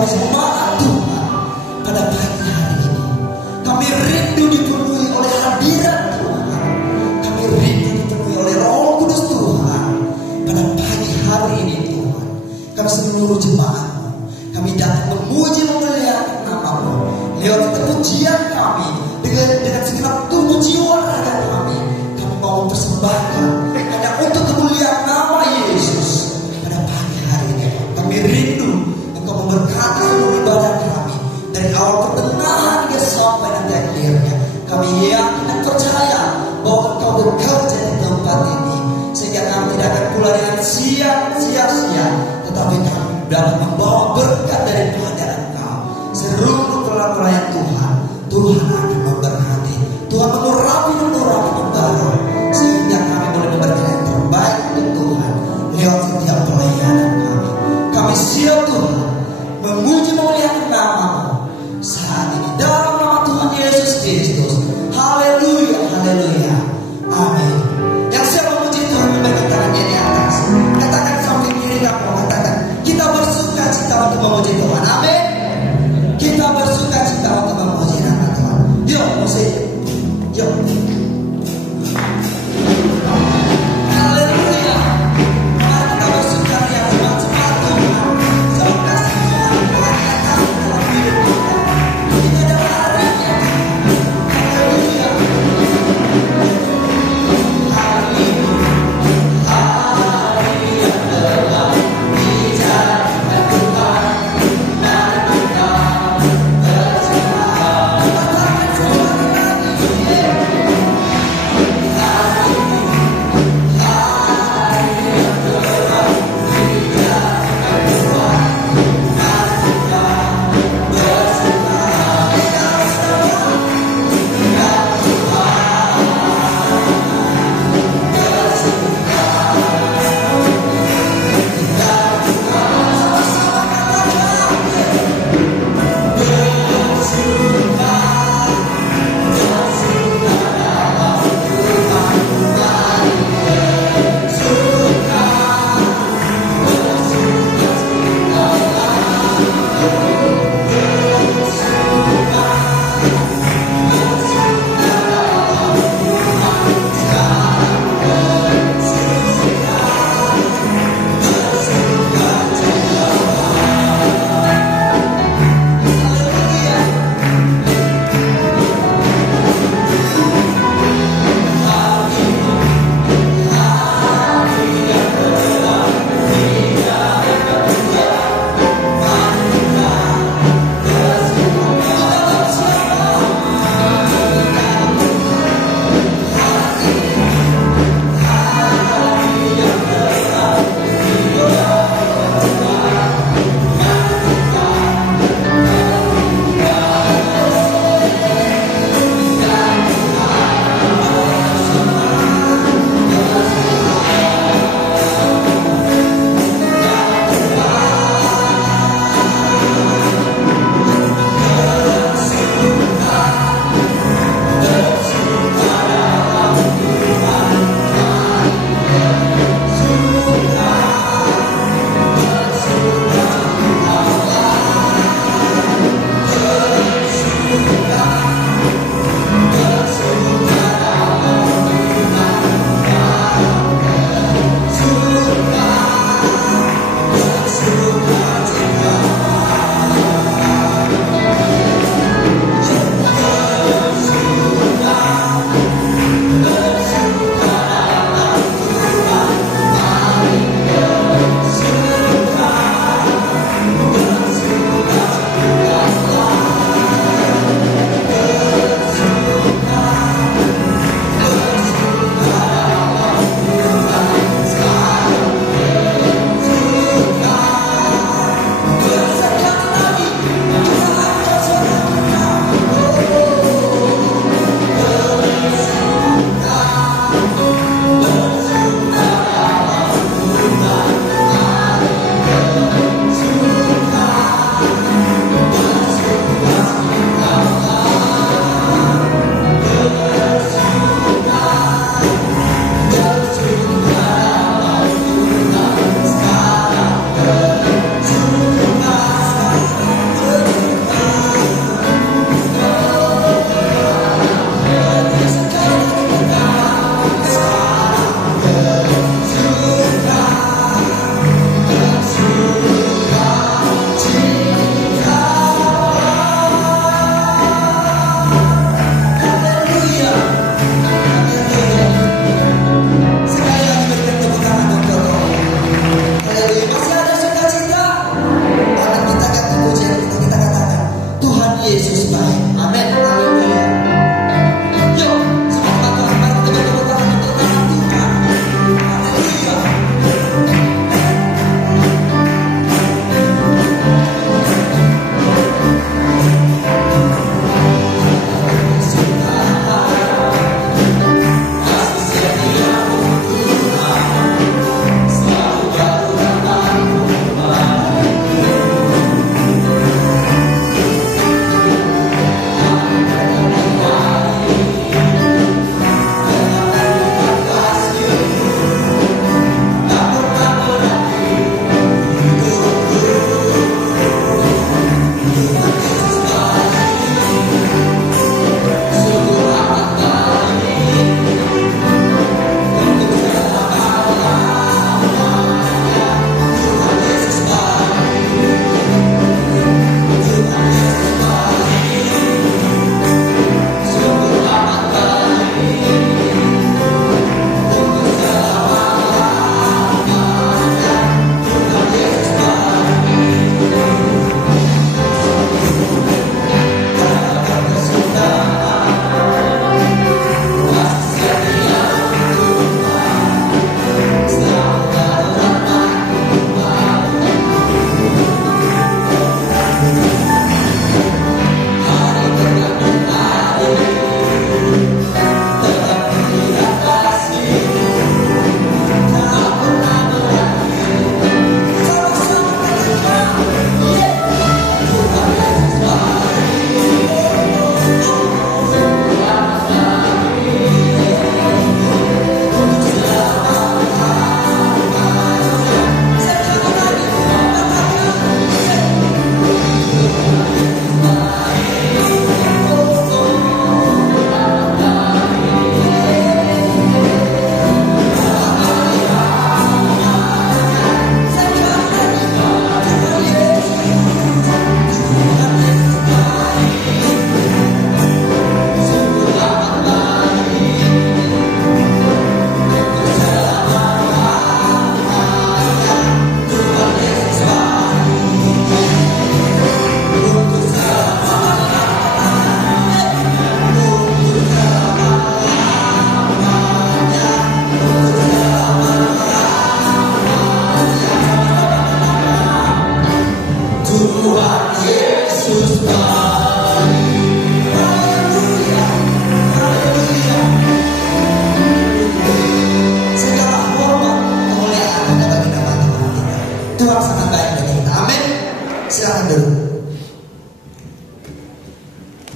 kami semangat Tuhan pada pagi hari ini. Kami rindu dipenuhi oleh hadirat Tuhan. Kami rindu dipenuhi oleh Roh Kudus Tuhan pada pagi hari ini Tuhan. Kami seluruh jemaat-Mu, kami datang memuji memuliakan nama-Mu lewat kepujian kami dengan segenap tubuh jiwa raga kami. Kami mau persembahkan hanya untuk kemuliaan nama Yesus pada pagi hari ini. Kami rindu Engkau memberkati seluruh ibadah kami dari awal pertengahan hingga sampai nanti akhirnya. Kami yakin dan percaya bahwa Engkau bekerja di tempat ini, sehingga kami tidak akan pulang dengan sia-sia, tetapi kami dapat membawa berkat daripada Engkau. Seluruh pelayan Tuhan, Tuhan akan memberkati, Tuhan mengurapi membaru, sehingga kami boleh memberikan yang terbaik untuk Tuhan lewat setiap pelayanan kami. Kami siap Tuhan memuji memuliakan nama-Mu saat ini dalam nama Tuhan Yesus Kristus. Haleluya.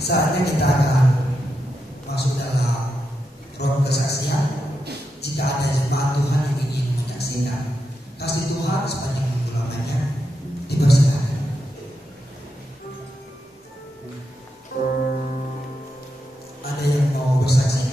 Saatnya kita akan masuk dalam roh kesaksian. Jika ada jemaat Tuhan yang ingin menyaksikan kasih Tuhan sepanjang minggu lamanya, dipersilakan. Ada yang mau bersaksi?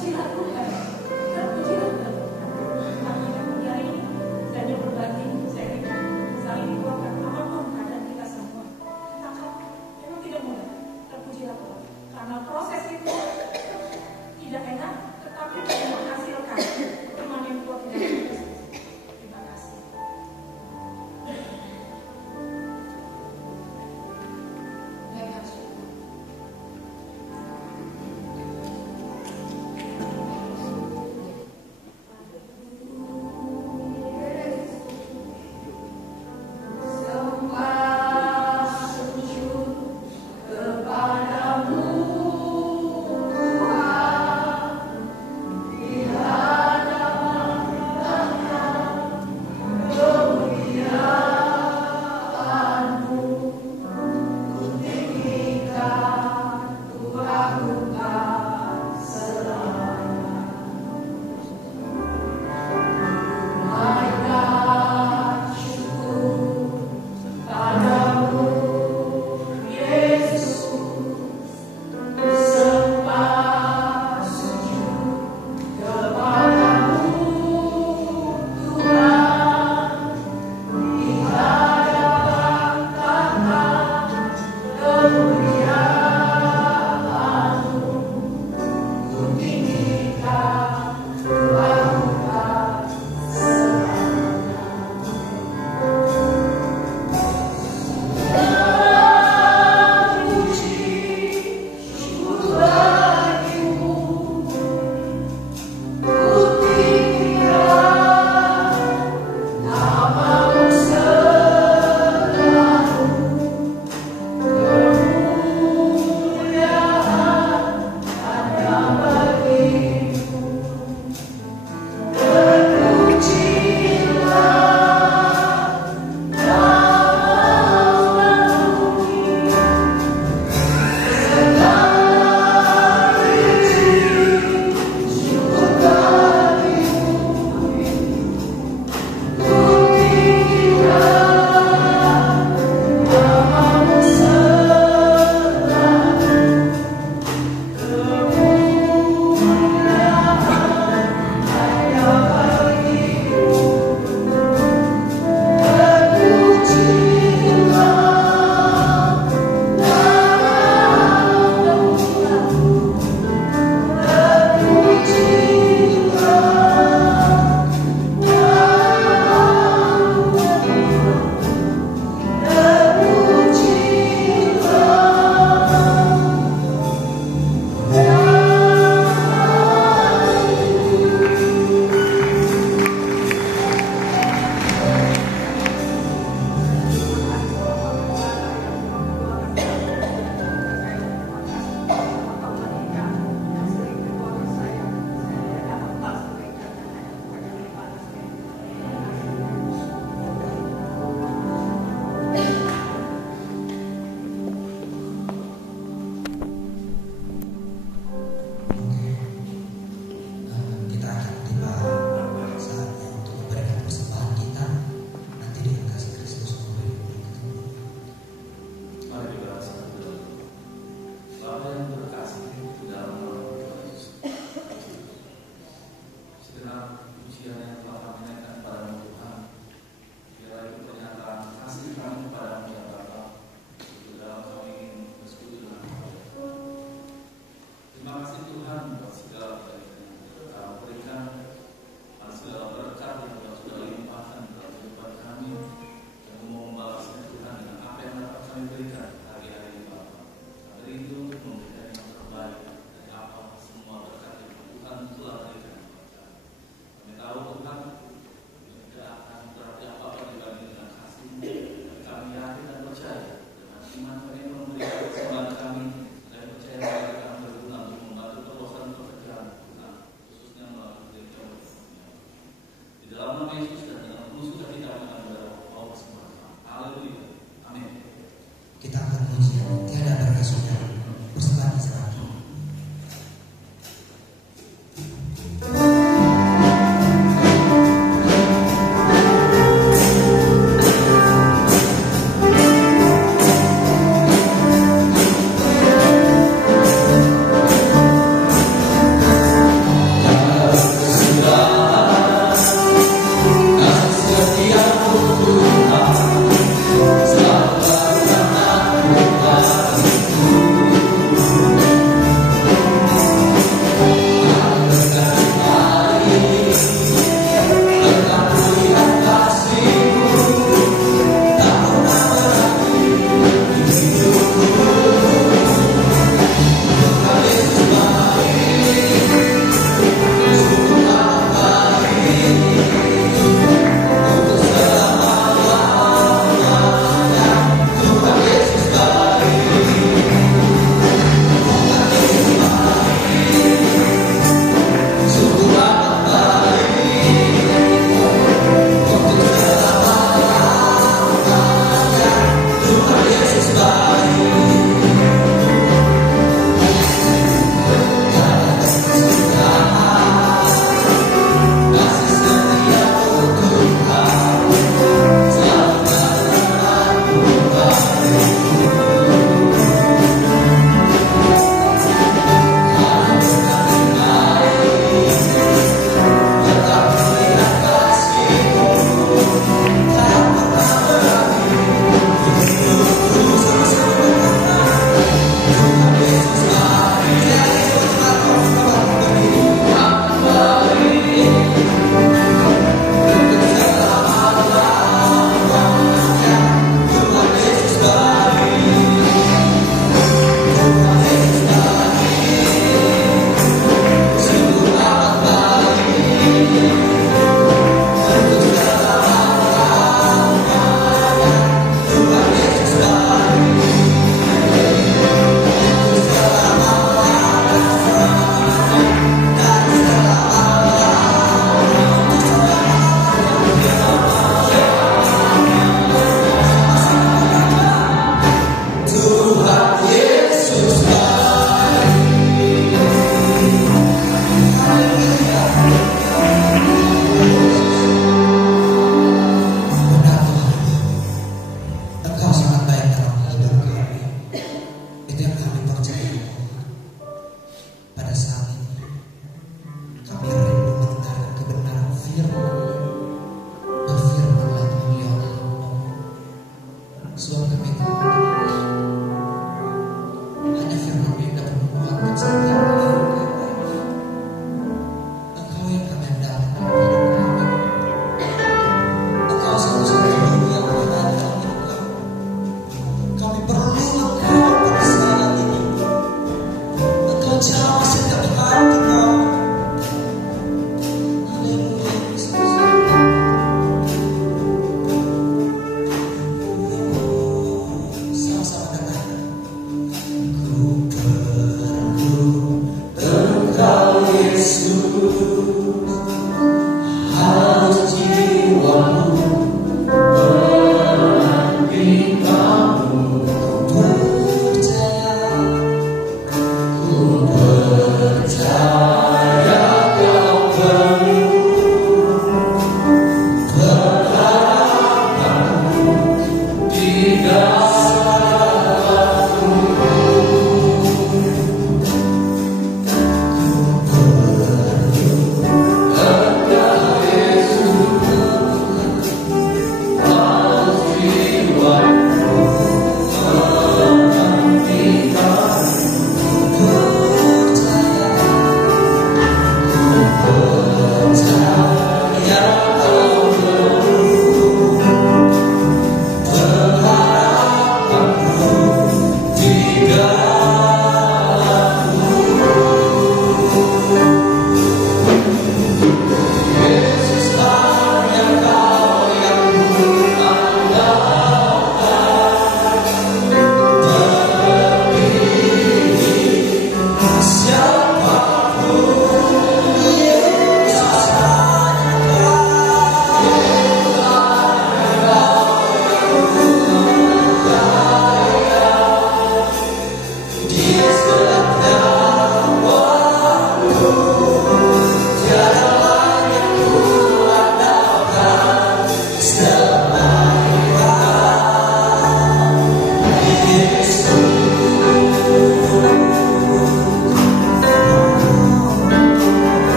Terpujilah Tuhan, terpujilah Tuhan. Karena hari ini saya berbagi, saya saling dikuatkan apapun keadaan kita semua. Katakan, memang tidak mudah. Terpujilah Tuhan. Karena proses itu tidak enak, tetapi tidak menghasilkan firman yang kuat di dalam Kristus. Terima kasih. Baik,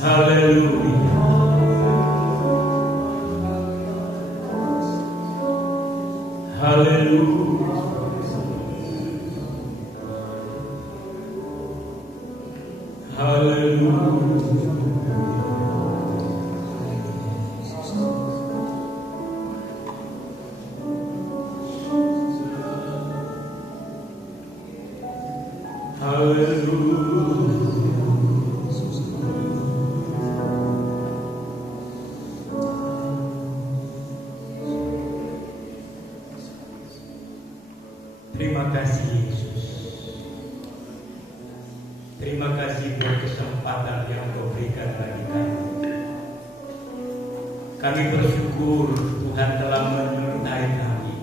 Haleluya. Haleluya. Terima kasih Yesus. Terima kasih buat kesempatan yang Kau berikan bagi kami. Kami bersyukur Tuhan telah menyertai kami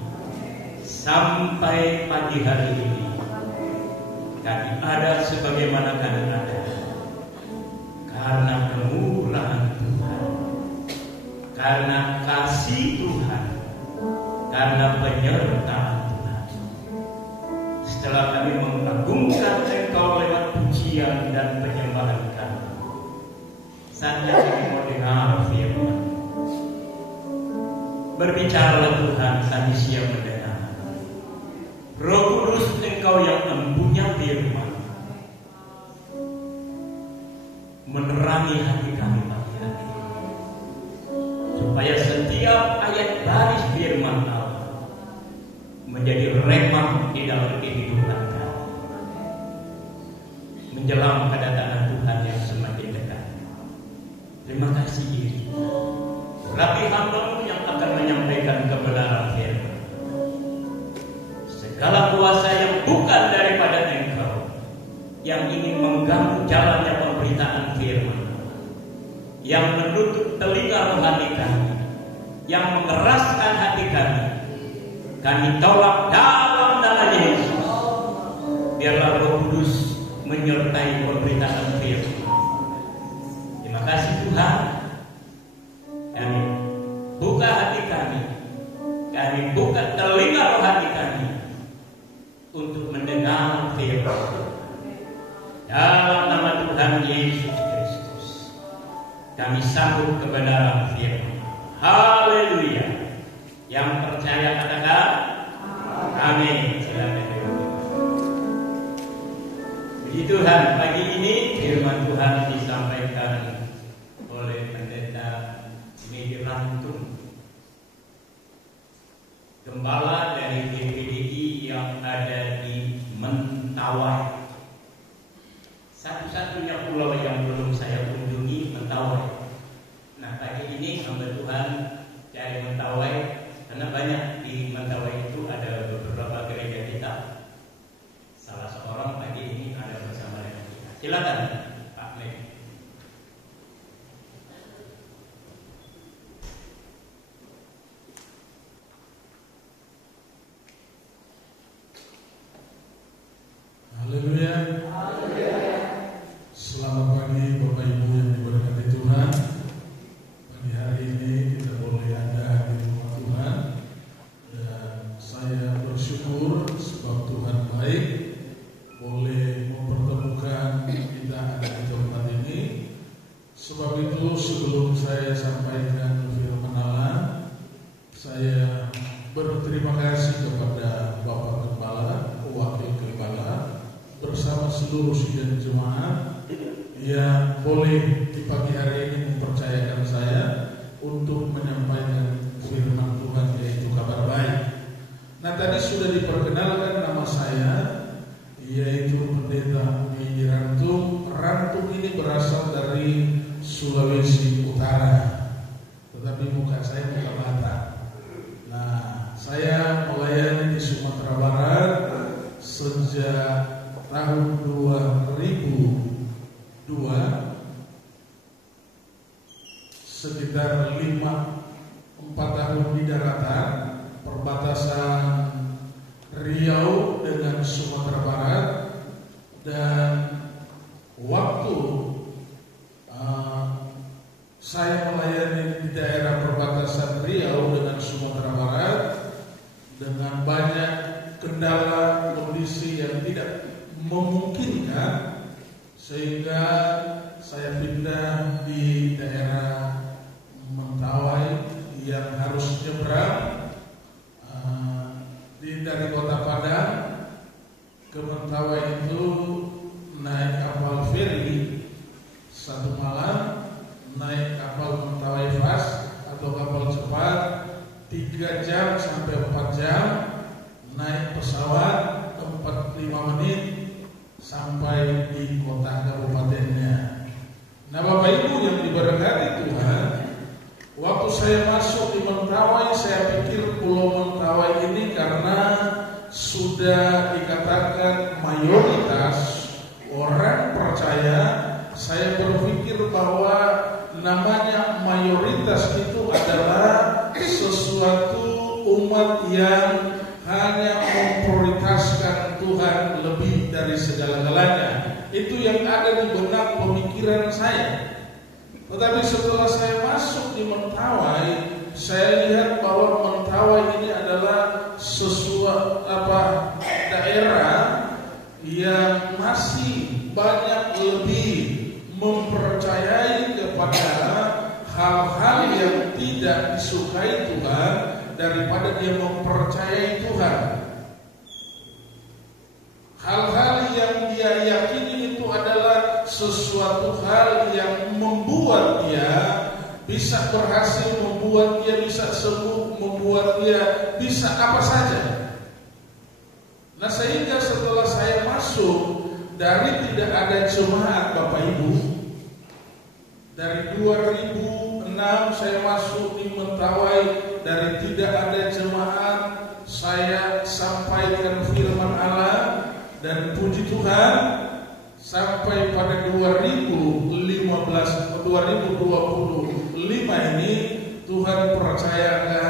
sampai pagi hari ini. Kami ada sebagaimana kami ada karena kemurahan Tuhan, karena kasih Tuhan, karena penyertaan. Setelah kami mengagungkan Engkau lewat pujian dan penyembahan kami, saatnya kami mau dengar firman. Berbicaralah Tuhan, kami siap mendengar. Roh Kudus, Engkau yang mempunyai firman, menerangi hati kami pagi hari ini, supaya setiap ayat baris firman Allah menjadi remah di dalam kehidupan kami menjelang kedatangan Tuhan yang semakin dekat. Terima kasih Yesus. Rabi hamba-Mu yang akan menyampaikan kebenaran firman. Segala kuasa yang bukan daripada Engkau, yang ingin mengganggu jalannya pemberitaan firman, yang menutup telinga rohani kami, yang mengeraskan hati kami tolak dalam nama Yesus. Biarlah Roh Kudus menyertai pemberitaan firman. Terima kasih Tuhan. Kami buka hati kami buka telinga rohani kami untuk mendengar firman. Dalam nama Tuhan Yesus Kristus, kami sambut kebenaran firman. Haleluya. Yang percaya katakan amin. Silakan. Puji Tuhan, pagi ini firman Tuhan disampaikan oleh Pendeta Medi Rantum, gembala dari GPDI yang ada di Mentawai. Satu-satunya pulau yang belum saya kunjungi, Mentawai. Nah, pagi ini hamba Tuhan dari Mentawai, karena banyak di Mentawai itu ada beberapa gereja kita. Salah seorang pagi ini ada bersama dengan kita. Silakan Pak Lek. Haleluya. Selamat pagi Bapak Ibu yang diberkati Tuhan. Pagi hari ini kita boleh ada di rumah Tuhan, dan saya bersyukur sebab Tuhan baik boleh mempertemukan kita ada di tempat ini. Sebab itu sebelum saya sampaikan firman Allah, saya berterima kasih kepada Bapak Gembala, Wakil Gembala, bersama seluruh sidang jemaat yang boleh di pagi hari ini mempercayakan saya untuk menyampaikan firman Tuhan, yaitu kabar baik. Nah, tadi sudah diperkenalkan nama saya, yaitu Pendeta Medi Rantum. Rantum ini berasal dari Sulawesi Utara, tetapi muka saya muka Batak. Nah, saya melayani di Sumatera Barat sejak tahun 2002, sekitar 4 tahun di daratan perbatasan Riau dengan Sumatera Barat, dan waktu saya melayani di daerah perbatasan Riau dengan Sumatera Barat dengan banyak kendala kondisi yang tidak memungkinkan, sehingga saya pindah di daerah Mentawai yang harus nyebrang dari Kota Padang ke Mentawai itu naik kapal feri 1 malam, naik kapal Mentawai Fast atau kapal cepat 3 jam sampai 4 jam, naik pesawat 45 menit sampai di kota kabupatennya. Nah, Bapak Ibu yang diberkati Tuhan, waktu saya masuk di Mentawai, saya pikir Pulau Mentawai ini karena sudah dikatakan mayoritas orang percaya, saya berpikir bahwa namanya mayoritas itu adalah sesuatu umat yang hanya memprioritaskan Tuhan lebih dari segala-galanya. Itu yang ada di benak pemikiran saya. Tetapi setelah saya masuk di Mentawai, saya lihat bahwa Mentawai ini adalah sesuatu daerah yang masih banyak lebih mempercayai kepada hal-hal yang tidak disukai Tuhan daripada dia mempercayai Tuhan. Hal-hal yang dia yakini itu adalah sesuatu hal yang membuat dia bisa berhasil, membuat dia bisa sembuh, membuat dia bisa apa saja. Nah, sehingga setelah saya masuk, dari tidak ada jemaat Bapak Ibu, dari 2006 saya masuk di Mentawai, dari tidak ada jemaat saya sampaikan firman Allah, dan puji Tuhan sampai pada 2025 ini Tuhan percayakan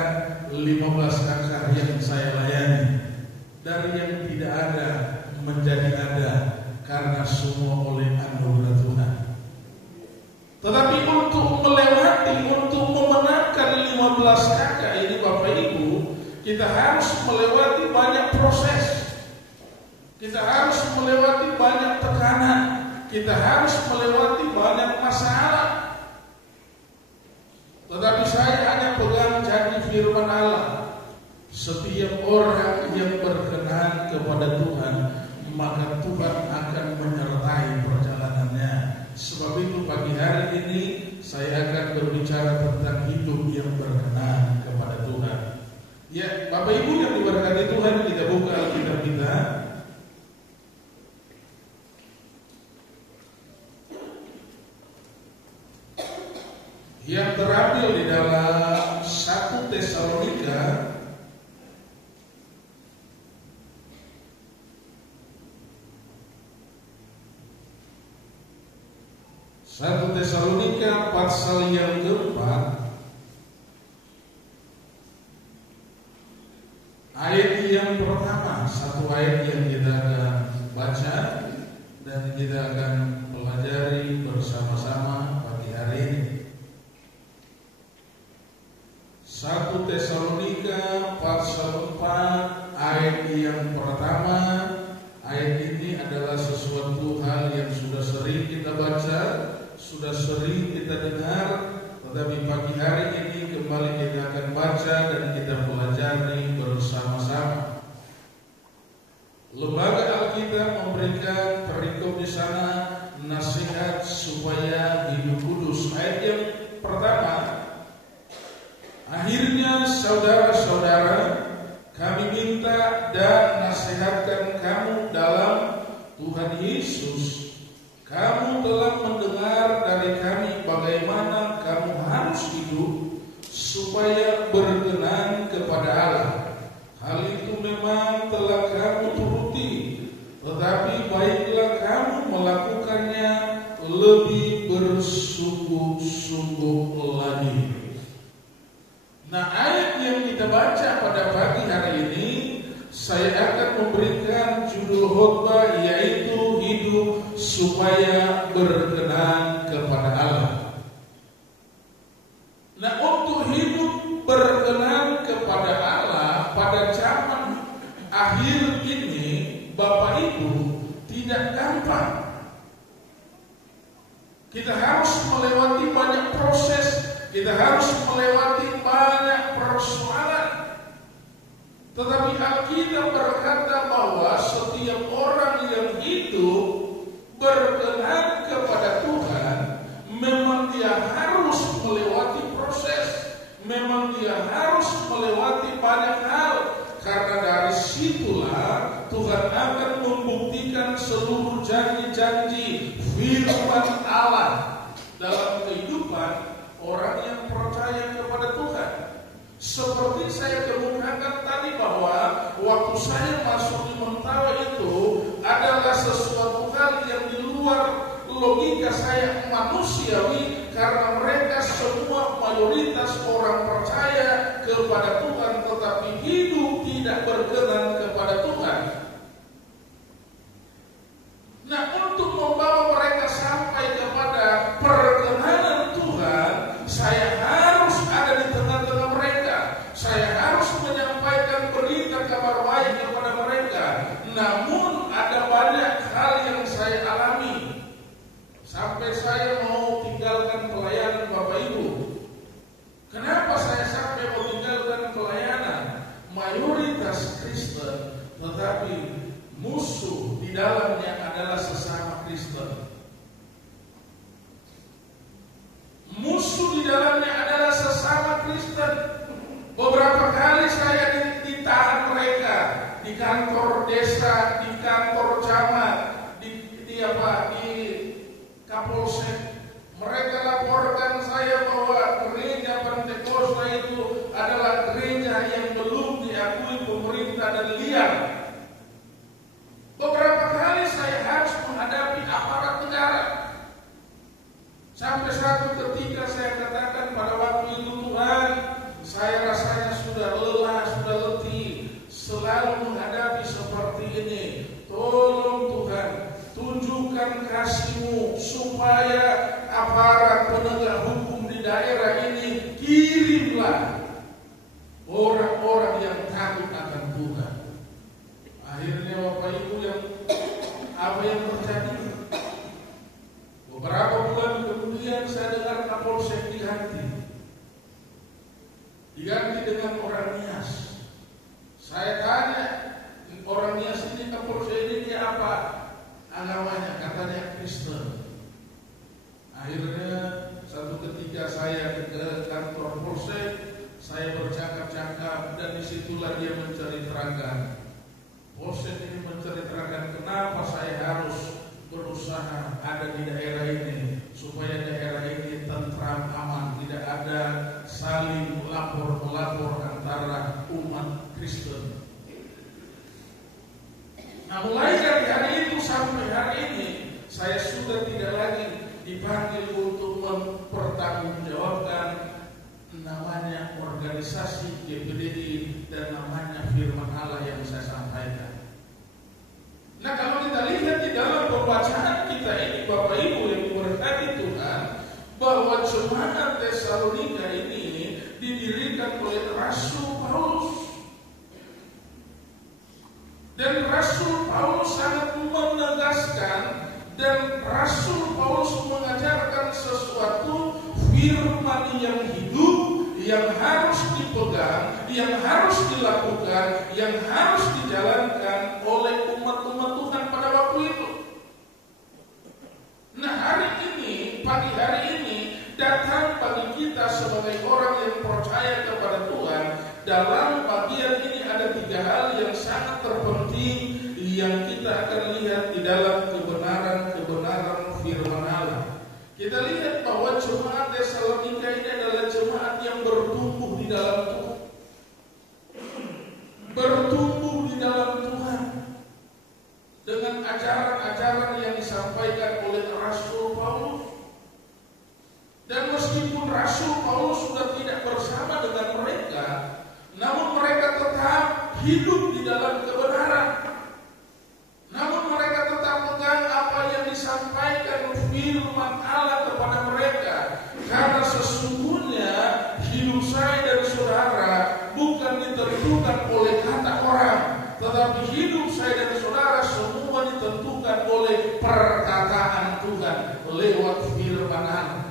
15 akar yang saya layani. Dari yang tidak ada menjadi ada karena semua oleh anugerah Tuhan. Tetapi untuk melewati, untuk memenangkan 15 kakak ini Bapak Ibu, kita harus melewati banyak proses. Kita harus melewati banyak tekanan. Kita harus melewati banyak masalah. Tetapi saya hanya pegang janji firman Allah. Setiap orang yang berkenan kepada Tuhan, maka Tuhan akan menyertai perjalanannya. Sebab itu pagi hari ini saya akan berbicara tentang hidup yang berkenan kepada Tuhan. Ya, Bapak Ibu yang diberkati Tuhan, kita buka Alkitab kita. Yang terambil di dalam 1 Tesalonika pasal yang keempat, ayat yang pertama, satu ayat yang kita akan baca dan kita akan pelajari bersama-sama pagi hari ini. 1 Tesalonika pasal 4 ayat yang pertama. Ayat ini adalah sesuatu hal yang sudah sering kita baca, sudah sering kita dengar, tetapi pagi hari ini kembali kita akan baca dan kita pelajari bersama-sama. Lembaga Alkitab memberikan perikop di sana, nasihat supaya hidup kudus. Ayat yang pertama, akhirnya saudara-saudara, kami minta dan nasihatkan kamu dalam Tuhan Yesus. Kamu telah mendengar dari kami bagaimana kamu harus hidup supaya berkenan kepada Allah. Hal itu memang telah kamu turuti, tetapi baiklah kamu melakukannya lebih bersungguh-sungguh lagi. Nah, ayat yang kita baca pada pagi hari ini, saya akan memberikan judul khotbah yaitu hidup supaya berkenan kepada Allah. Nah, untuk hidup berkenan kepada Allah pada zaman akhir ini, Bapak Ibu, tidak gampang. Kita kita harus melewati banyak persoalan. Tetapi Alkitab berkata bahwa setiap orang yang hidup berkenan kepada Tuhan, memang dia harus melewati proses, memang dia harus melewati banyak hal. Karena dari situlah Tuhan akan membuktikan seluruh janji-janji firman Allah dalam kehidupan orang yang percaya kepada Tuhan. Seperti saya kemukakan tadi bahwa waktu saya masuk di Mentawai itu adalah sesuatu hal yang di luar logika saya manusiawi, karena mereka semua mayoritas orang percaya kepada Tuhan tetapi hidup tidak berkenan kepada Tuhan. Nah, untuk membawa mereka sampai kepada perkenanan Tuhan, saya harus ada di tengah-tengah mereka. Saya harus menyampaikan berita kabar baik kepada mereka. Namun ada banyak hal yang saya alami sampai saya mau tinggalkan pelayanan Bapak Ibu. Kenapa saya sampai mau tinggalkan pelayanan? Mayoritas Kristen, tetapi musuh di dalamnya adalah sesama Kristen. Musuh di dalamnya adalah sesama Kristen. Beberapa kali saya ditahan mereka di kantor desa, di kantor camat, di Kapolsek. Mereka laporkan saya bahwa gereja Pentekosta itu adalah gereja yang belum diakui pemerintah dan liar. Beberapa kali saya harus menghadapi aparat negara. Sampai satu ketika saya katakan pada waktu itu, Tuhan, saya rasanya sudah lelah, sudah letih, selalu menghadapi seperti ini. Tolong Tuhan, tunjukkan kasih-Mu supaya aparat penegak hukum di daerah ini, kirimlah orang-orang yang takut akan Tuhan. Akhirnya Bapak Ibu, apa yang terjadi? Beberapa bulan kemudian saya dengar Kapolsek diganti dengan orang Nias. Saya tanya, orang Nias ini, Kapolsek ini dia apa agamanya? Katanya Kristen. Akhirnya satu ketika saya ke kantor Polsek, saya bercakap-cakap dan disitulah dia menceritakan. Polsek ini menceritakan kenapa saya harus berusaha ada di daerah ini, supaya daerah ini tentram, aman, tidak ada saling melapor antara umat Kristen. Nah, mulai dari hari itu sampai hari ini, saya sudah tidak lagi dipanggil untuk mempertanggungjawabkan namanya organisasi GPDI dan namanya firman Allah yang saya sampaikan. Nah, kalau kita lihat di dalam pembacaan kita ini, Bapak Ibu yang diberkati Tuhan, bahwa jemaat Tesalonika ini didirikan oleh Rasul Paulus. Dan Rasul Paulus sangat menegaskan, dan Rasul Paulus mengajarkan sesuatu firman yang hidup, yang harus dipegang, yang harus dilakukan, yang harus dijalankan oleh umat-umat Tuhan pada waktu itu. Nah, hari ini, pagi hari ini, datang bagi kita sebagai orang yang percaya kepada Tuhan. Dalam bagian ini ada 3 hal yang sangat terpenting yang kita akan lihat di dalam kebenaran firman Allah. Kita lihat bahwa jemaat Tesalonika ini adalah jemaat yang bertumbuh di dalam Tuhan. Bertumbuh di dalam Tuhan dengan ajaran-ajaran yang disampaikan oleh Rasul Paulus. Dan meskipun Rasul Paulus sudah tidak bersama dengan mereka, namun mereka tetap hidup di dalam kebenaran. Namun mereka tetap pegang apa yang disampaikan firman Allah kepada mereka. Karena sesungguhnya hidup saya dan saudara bukan ditentukan oleh kata orang, tetapi hidup saya dan saudara semua ditentukan oleh perkataan Tuhan lewat firman Allah.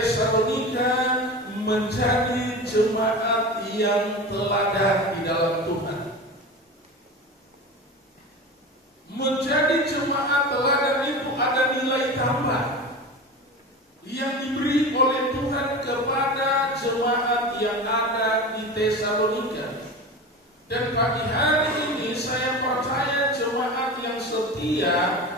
Tesalonika menjadi jemaat yang teladan di dalam Tuhan. Menjadi jemaat teladan itu ada nilai tambah yang diberi oleh Tuhan kepada jemaat yang ada di Tesalonika. Dan pagi hari ini saya percaya jemaat yang setia,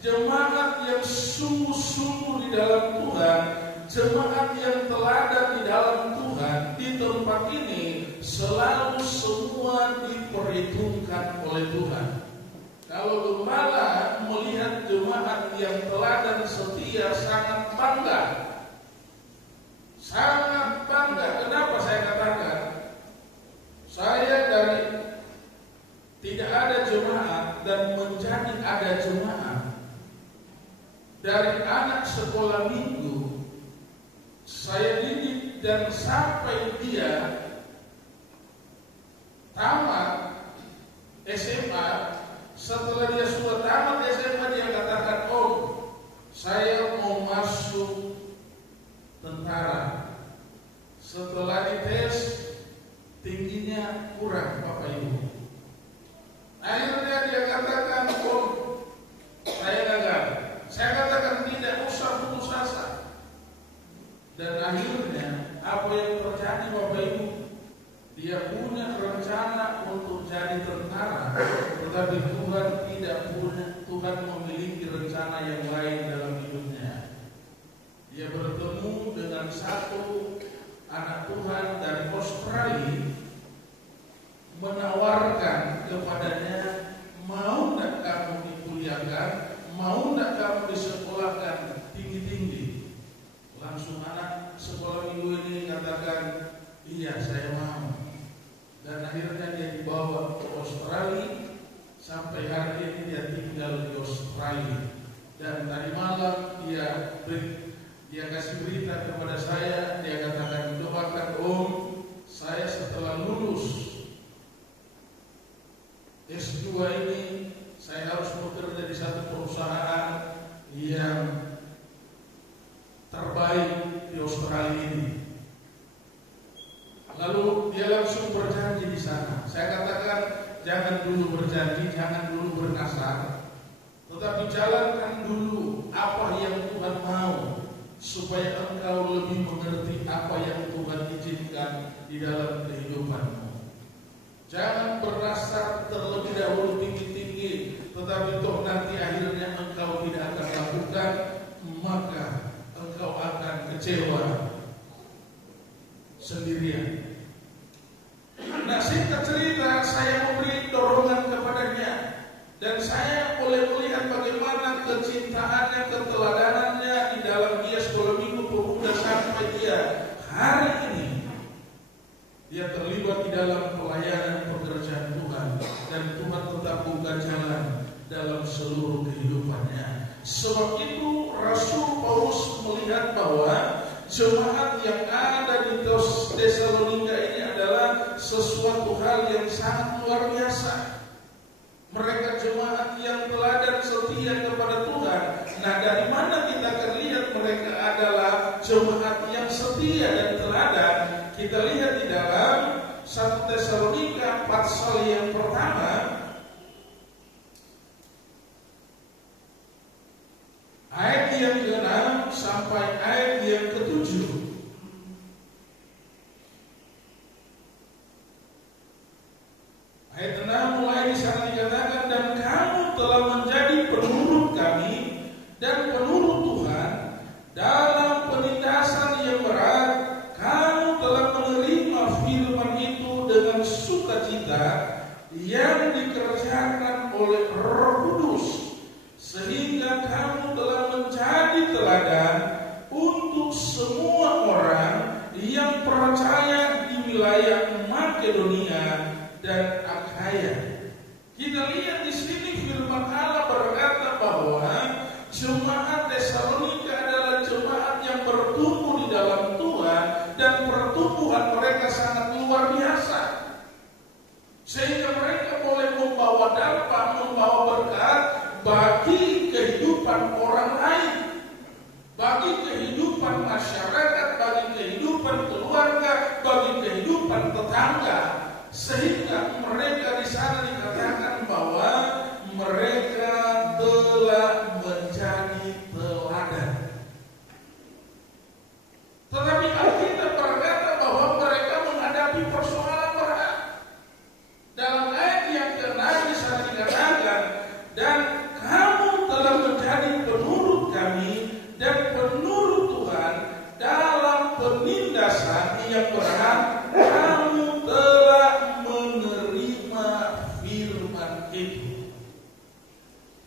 jemaat yang sungguh-sungguh di dalam Tuhan, jemaat yang teladan di dalam Tuhan, di tempat ini selalu semua diperhitungkan oleh Tuhan. Kalau gembala melihat jemaat yang teladan setia sangat bangga. Sangat bangga. Kenapa saya katakan? Saya dari tidak ada jemaat dan menjadi ada jemaat. Dari anak sekolah minggu saya didik dan sampai dia tamat SMA. Setelah dia sudah tamat SMA, dia katakan, "Oh, saya mau masuk tentara." Setelah dites, tingginya kurang, Bapak Ibu. Akhirnya dia katakan, "Oh, saya gagal." Saya katakan, "Tidak usah putus asa." Dan akhirnya apa yang terjadi, Bapak Ibu? Dia punya rencana untuk jadi tentara, tetapi Tuhan tidak punya. Tuhan memiliki rencana yang lain dalam hidupnya. Dia bertemu dengan satu anak Tuhan dari Australia, menawarkan kepadanya, "Mau tidak kamu dikuliahkan? Mau tidak kamu disekolahkan tinggi-tinggi?" Langsung anak sekolah minggu ini katakan, "Iya, saya mau." Dan akhirnya dia dibawa ke Australia. Sampai hari ini dia tinggal di Australia. Dan tadi malam dia kasih berita kepada saya. Dia katakan, "Doakan Om, saya setelah lulus S2 ini, saya harus bekerja di satu perusahaan yang terbaik di Australia ini." Lalu dia langsung berjanji di sana. Saya katakan, jangan dulu berjanji, jangan dulu bernasar, tetapi jalankan dulu apa yang Tuhan mau, supaya engkau lebih mengerti apa yang Tuhan izinkan di dalam kehidupanmu. Jangan bernasar terlebih dahulu tinggi-tinggi, tetapi toh nanti akhirnya engkau tidak akan lakukan, maka engkau akan kecewa sendirian. Nah, singkat cerita, saya memberi dorongan kepadanya, dan saya boleh melihat bagaimana kecintaannya, keteladanannya di dalam dia sekolah minggu pemuda sampai dia hari ini dia terlibat di dalam pelayanan pekerjaan Tuhan, dan Tuhan tetap buka jalan dalam seluruh kehidupannya. Sebab itu Rasul Paulus melihat bahwa jemaat yang ada di Tesalonika ini adalah sesuatu hal yang sangat luar biasa. Mereka jemaat yang teladan setia kepada Tuhan. Nah, dari mana kita akan lihat mereka adalah jemaat yang setia dan teladan? Kita lihat di dalam 1 Tesalonika pasal yang pertama, ayat yang ke-6 sampai ayat yang ke-7. Ayat 6 mulai di sana dikatakan, "Dan kamu telah menjadi penurut kami dan penurut Tuhan dalam penindasan yang berat. Kamu telah menerima firman itu dengan sukacita yang dikerjakan oleh Roh Kudus, sehingga kamu telah menjadi teladan untuk semua orang yang percaya di wilayah Makedonia dan Akhaya." Kita lihat di sini firman Allah berkata bahwa jemaat Tesalonika adalah jemaat yang bertumbuh di dalam Tuhan, dan pertumbuhan mereka sangat luar biasa, sehingga mereka boleh membawa dampak, membawa berkat bagi kehidupan orang lain, bagi kehidupan kehidupan masyarakat, bagi kehidupan keluarga, bagi kehidupan tetangga, sehingga mereka di sana dikatakan bahwa mereka telah menjadi teladan. Tetapi Alkitab berkata bahwa mereka menghadapi persoalan berat. Dalam ayat yang ke-6 di sana dikatakan, dan kamu telah menjadi penurut kami dan penurut Tuhan dalam penindasan yang berat. Kamu telah menerima firman itu.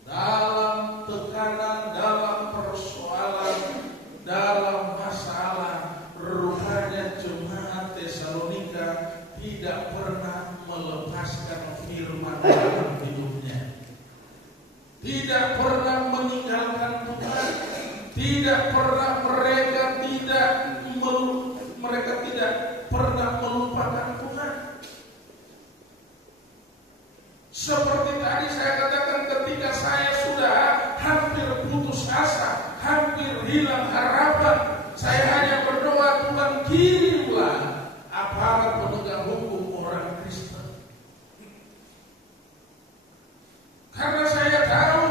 Dalam tekanan, dalam persoalan, dalam masalah, rupanya jemaat Tesalonika tidak pernah melepaskan firman dalam hidupnya. Tidak pernah meninggalkan Tuhan. Tidak pernah mereka tidak pernah melupakan Tuhan. Seperti tadi saya katakan, ketika saya sudah hampir putus asa, hampir hilang harapan, saya hanya berdoa, Tuhan kirimlah aparat penegak hukum orang Kristen. Karena saya tahu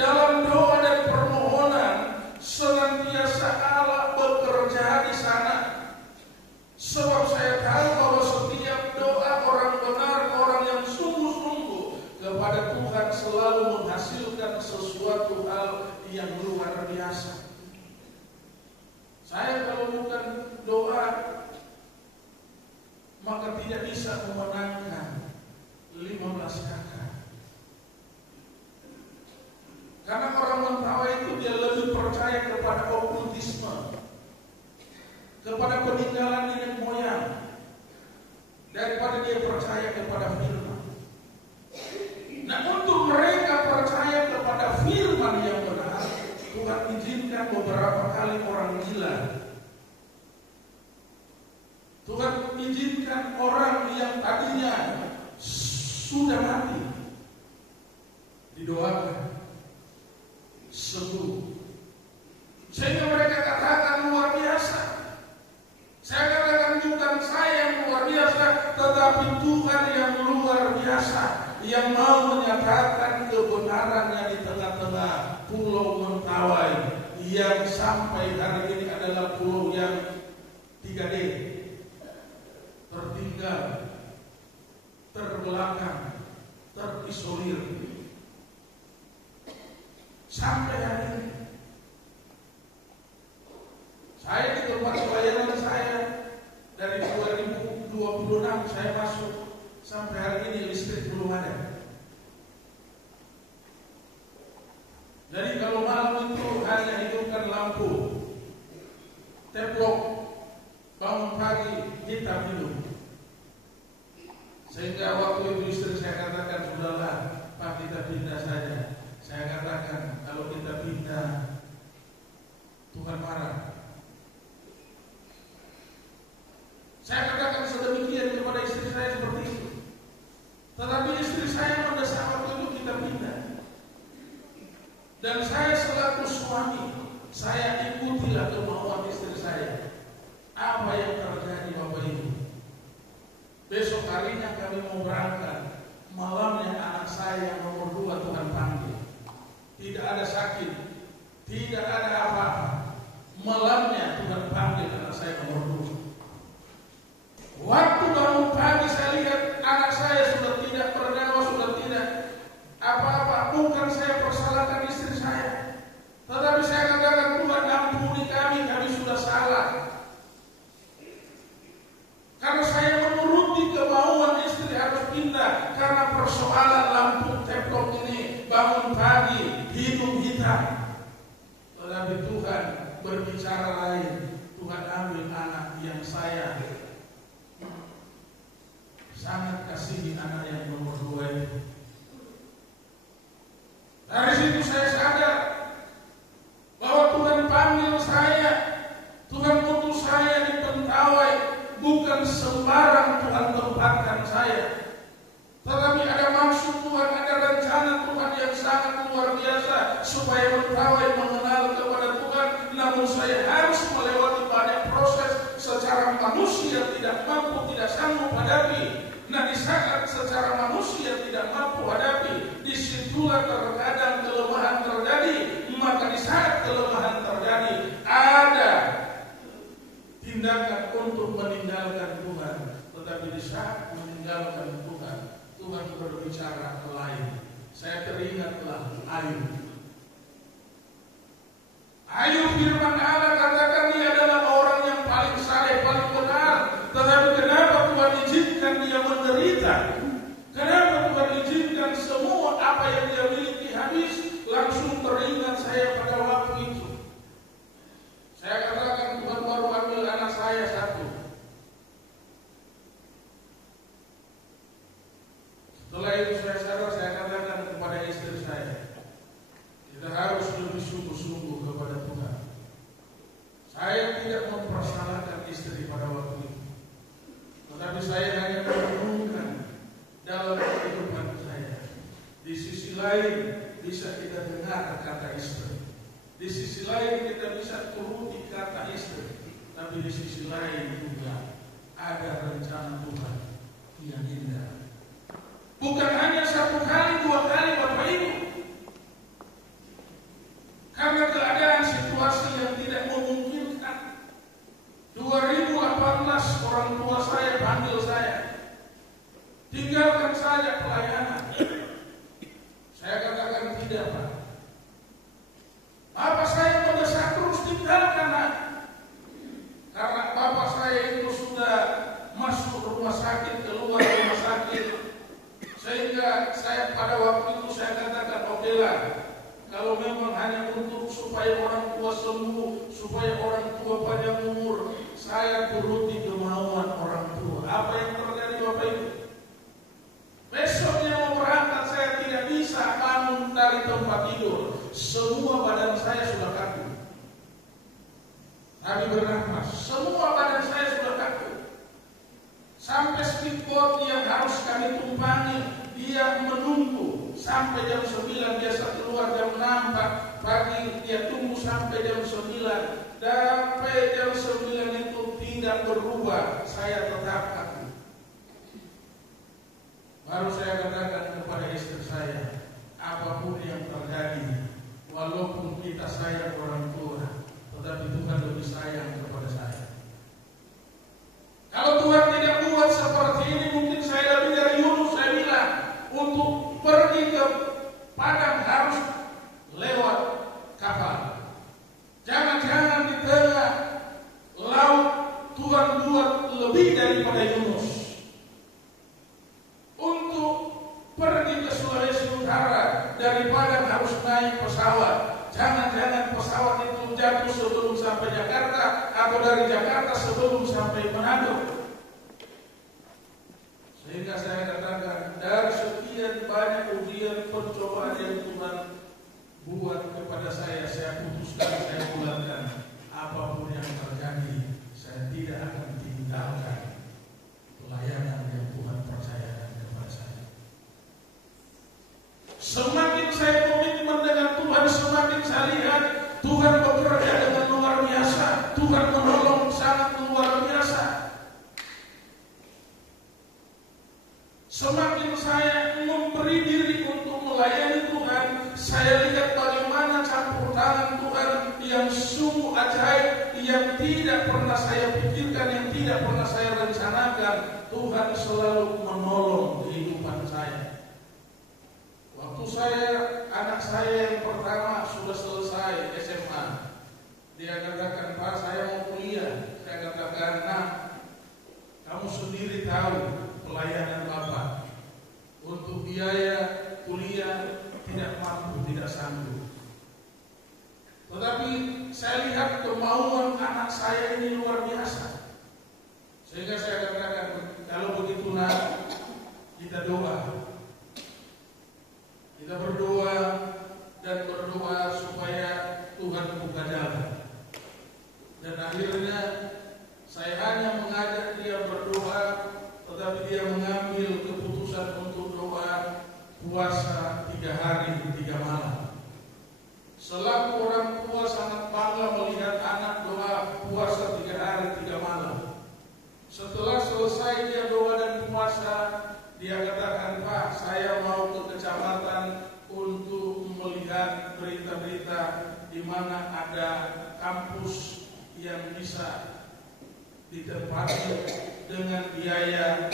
dalam doa dan permohonan senantiasa Allah bekerja di sana. Sebab saya tahu bahwa setiap doa orang benar, orang yang sungguh-sungguh kepada Tuhan selalu menghasilkan sesuatu hal yang luar biasa. Saya kalau bukan doa, maka tidak bisa memenangkan 15 kakak. Karena orang Mentawai itu dia lebih percaya kepada okultisme, kepada peninggalan nenek moyang, daripada dia percaya kepada firman. Nah, untuk mereka percaya kepada firman yang benar, Tuhan izinkan beberapa kali orang gila. Tuhan izinkan orang yang tadinya sudah mati didoakan sembuh. Sehingga mereka katakan luar biasa. Saya katakan bukan saya yang luar biasa, tetapi Tuhan yang luar biasa, yang mau menyatakan kebenarannya di tengah-tengah Pulau Mentawai, yang sampai hari ini adalah pulau yang 3D, tertinggal, terbelakang, terisolir. Sampai hari ini saya di tempat pelayanan saya dari 2026 saya masuk, sampai hari ini listrik belum ada. Jadi kalau malam itu hanya hidupkan lampu, teplok, bangun pagi hitam hidup. Sehingga waktu itu istri saya katakan, sudahlah Pak, kita pindah saja. Saya katakan, kalau kita pindah, Tuhan marah. Saya katakan sedemikian kepada istri saya seperti itu. Tetapi istri saya pada saat itu kita pindah. Dan saya selaku suami, saya ikutilah kemauan istri saya. Apa yang terjadi Bapak Ibu? Besok harinya kami mau berangkat. Malamnya anak saya yang nomor 2 Tuhan panggil. Tidak ada sakit, tidak ada apa-apa. Malamnya Tuhan panggil anak saya nomor 2. Waktu bangun pagi saya lihat anak saya sudah tidak bernyawa, sudah tidak apa-apa. Bukan saya persalahkan istri saya, tetapi saya katakan, Tuhan ampuni kami sudah salah. Karena saya menuruti kemauan istri harus pindah karena persoalan lampu teplok ini, bangun pagi hidung hitam. Tetapi Tuhan berbicara lain. Tuhan ambil anak yang saya sangat kasihi, anak yang nomor 2 itu. Dari situ saya sadar bahwa Tuhan panggil saya, Tuhan utus saya di Mentawai, bukan sembarang Tuhan tempatkan saya. Tetapi ada maksud Tuhan, ada rencana Tuhan yang sangat luar biasa supaya Mentawai mengenal kepada Tuhan. Namun saya harus melewati manusia tidak mampu, tidak sanggup hadapi. Nah, di saat secara manusia tidak mampu hadapi, disitulah terkadang kelemahan terjadi. Maka di saat kelemahan terjadi, ada tindakan untuk meninggalkan Tuhan. Tetapi di saat meninggalkan Tuhan, Tuhan berbicara lain. Saya teringatlah Ayub. Ayub firman Allah katakan dia adalah orang yang paling saleh, paling benar. Tetapi kenapa Tuhan izinkan dia menderita? Kenapa Tuhan izinkan semua apa yang dia miliki habis? Langsung teringat saya pada waktu itu. Saya katakan Tuhan baru ambil anak saya satu. Setelah itu saya sadar, saya katakan kepada istri saya, kita harus lebih sungguh-sungguh kepada Tuhan. Saya tidak mempersalahkan istri pada waktu itu, tetapi saya hanya merenungkan dalam kehidupan saya. Di sisi lain bisa kita dengar kata istri, di sisi lain kita bisa turuti kata istri, tapi di sisi lain juga ada rencana Tuhan yang indah. Bukan hanya satu kali, dua kali Bapak Ibu. Karena keadaan situasi yang tidak memungkinkan. 2018 orang tua saya panggil saya, tinggalkan saja pelayanan. Saya katakan tidak, Pak. Bapak saya mendesak terus, tinggalkan, Pak. Karena bapak saya itu sudah masuk rumah sakit, keluar rumah sakit. Sehingga saya pada waktu itu saya katakan, oke lah, kalau memang hanya untuk supaya orang tua sembuh, supaya orang tua panjang umur, saya turuti kemauan orang tua. Apa yang terjadi Bapak Ibu? Besoknya mau berangkat saya tidak bisa bangun dari tempat tidur. Semua badan saya sudah kaku. Nabi bernafas, semua badan saya sudah kaku. Sampai speedboat yang harus kami tumpangi, dia menunggu sampai jam 9, biasa keluar jam 6 pagi, dia tunggu sampai jam 9. Sampai jam 9 itu tidak berubah, saya tetap kaku. Baru saya katakan kepada istri saya, apapun yang terjadi, walaupun kita sayang orang tua, tetapi Tuhan lebih sayang kepada saya. Kalau Tuhan tidak buat seperti ini, mungkin saya lebih dari Yunus. Saya bilang, untuk pergi ke padang harus lewat kapal. Jangan-jangan di tengah laut Tuhan buat lebih daripada Yunus. Untuk pergi ke Sulawesi Utara, dari padang harus naik pesawat. Jangan-jangan pesawat itu jatuh sebelum sampai Jakarta, atau dari Jakarta sebelum sampai Manado. Sehingga saya katakan, dari sekian banyak ujian pencobaan yang Tuhan buat kepada saya putuskan, saya bulatkan, apapun yang terjadi, saya tidak akan tinggalkan pelayanan yang Tuhan percayakan kepada saya. Semakin saya komitmen dengan Tuhan, semakin saya lihat Tuhan bekerja dengan luar biasa. Tuhan menolong sangat luar biasa. Semakin saya memberi diri untuk melayani Tuhan, saya lihat bagaimana campur tangan Tuhan yang sungguh ajaib, yang tidak pernah saya pikirkan, yang tidak pernah saya rencanakan. Tuhan selalu menolong kehidupan saya. Waktu anak saya yang pertama sudah selesai SMA, dia katakan, Pak, saya mau kuliah. Saya katakan, nah, kamu sendiri tahu pelayanan Bapak untuk biaya kuliah tidak mampu, tidak sanggup. Tetapi saya lihat kemauan anak saya ini luar biasa. Sehingga saya katakan, kalau begitu, nak, kita doa. Kita berdoa dan berdoa supaya Tuhan buka jalan. Dan akhirnya saya hanya mengajak dia berdoa, tetapi dia mengambil keputusan untuk doa puasa 3 hari 3 malam. Selaku orang tua sangat bangga melihat anak doa puasa 3 hari 3 malam. bisa ditempati dengan biaya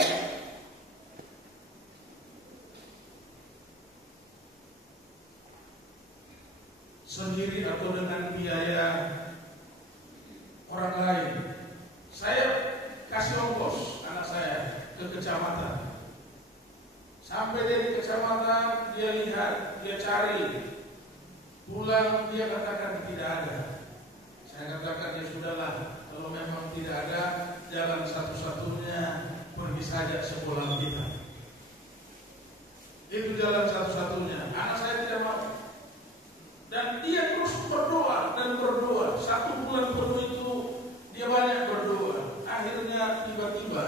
sendiri atau dengan biaya orang lain. Saya kasih ongkos anak saya ke kecamatan. Sampai dia di kecamatan, dia lihat, dia cari. Pulang dia katakan tidak ada. Saya katakan ya sudahlah, kalau memang tidak ada, jalan satu-satunya pergi saja sekolah kita. Itu jalan satu-satunya. Anak saya tidak mau. Dan dia terus berdoa dan berdoa. 1 bulan penuh itu dia banyak berdoa. Akhirnya tiba-tiba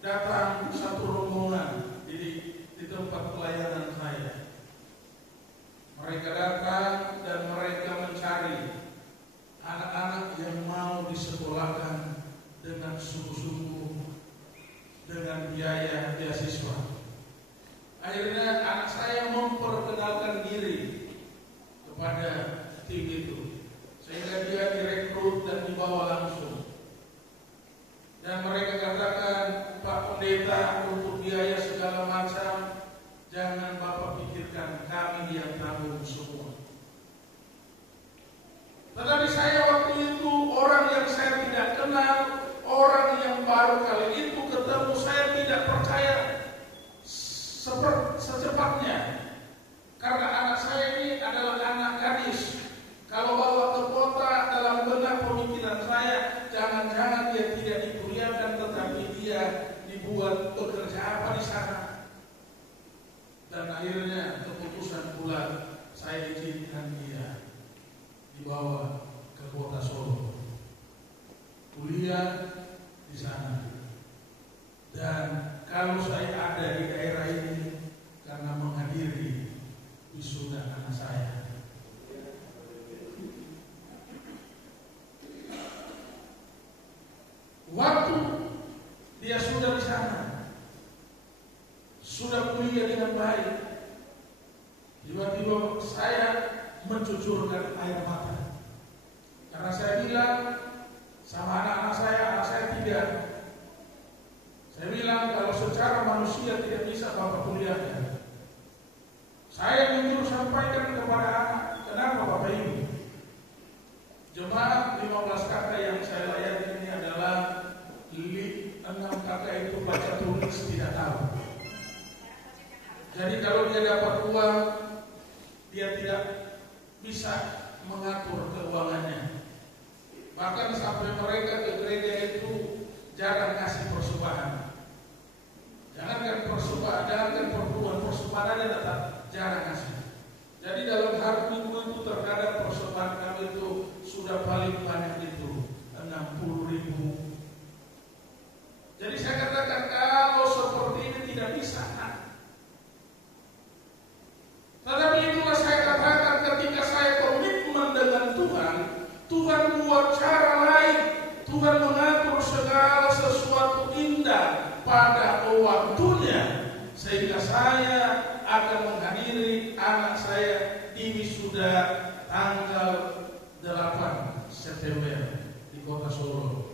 datang satu rombongan di tempat pelayanan saya. Mereka datang dan mereka mencari anak-anak yang mau disekolahkan dengan sungguh-sungguh dengan biaya beasiswa. Akhirnya anak saya memperkenalkan diri kepada tim itu, sehingga dia direkrut dan dibawa langsung. Dan mereka katakan, Pak Pendeta, untuk biaya segala macam jangan Bapak pikirkan, kami yang tanggung semua. Tetapi saya waktu itu orang yang saya tidak kenal, orang yang baru kali itu ketemu, saya tidak percaya secepatnya. Karena anak saya ini adalah anak gadis. Kalau bawa ke kota, dalam benak pemikiran saya, jangan-jangan dia tidak dikuliahkan, tetapi dia dibuat bekerja apa di sana. Dan akhirnya keputusan bulan saya izinkan dia dibawa ke kota Solo, kuliah di sana. Dan kalau saya ada di daerah ini karena menghadiri wisuda anak saya. Waktu dia sudah di sana, sudah kuliah dengan baik, tiba-tiba saya mencucurkan air mata. Karena saya bilang sama anak-anak saya tidak. Saya bilang kalau secara manusia tidak bisa Bapak kuliahkan. Saya jujur sampaikan kepada anak, kenapa Bapak Ibu? Jemaat 15 kakak yang saya layani ini adalah 6 kakak itu baca tulis tidak tahu. Jadi kalau dia dapat uang, dia tidak bisa mengatur keuangannya. Bahkan sampai mereka ke gereja itu jarang kasih persembahan. Jangankan persembahan, jangankan persembahan aja tetap jarang kasih. Jadi dalam hari minggu itu terkadang persembahan kami itu sudah paling banyak itu 60.000. Jadi saya katakan kalau seperti ini tidak bisa. Tetapi itulah saya katakan ketika saya komitmen dengan Tuhan, Tuhan buat cara lain. Tuhan mengatur segala sesuatu indah pada waktunya, sehingga saya akan menghadiri anak saya di wisuda tanggal 8 September di kota Solo.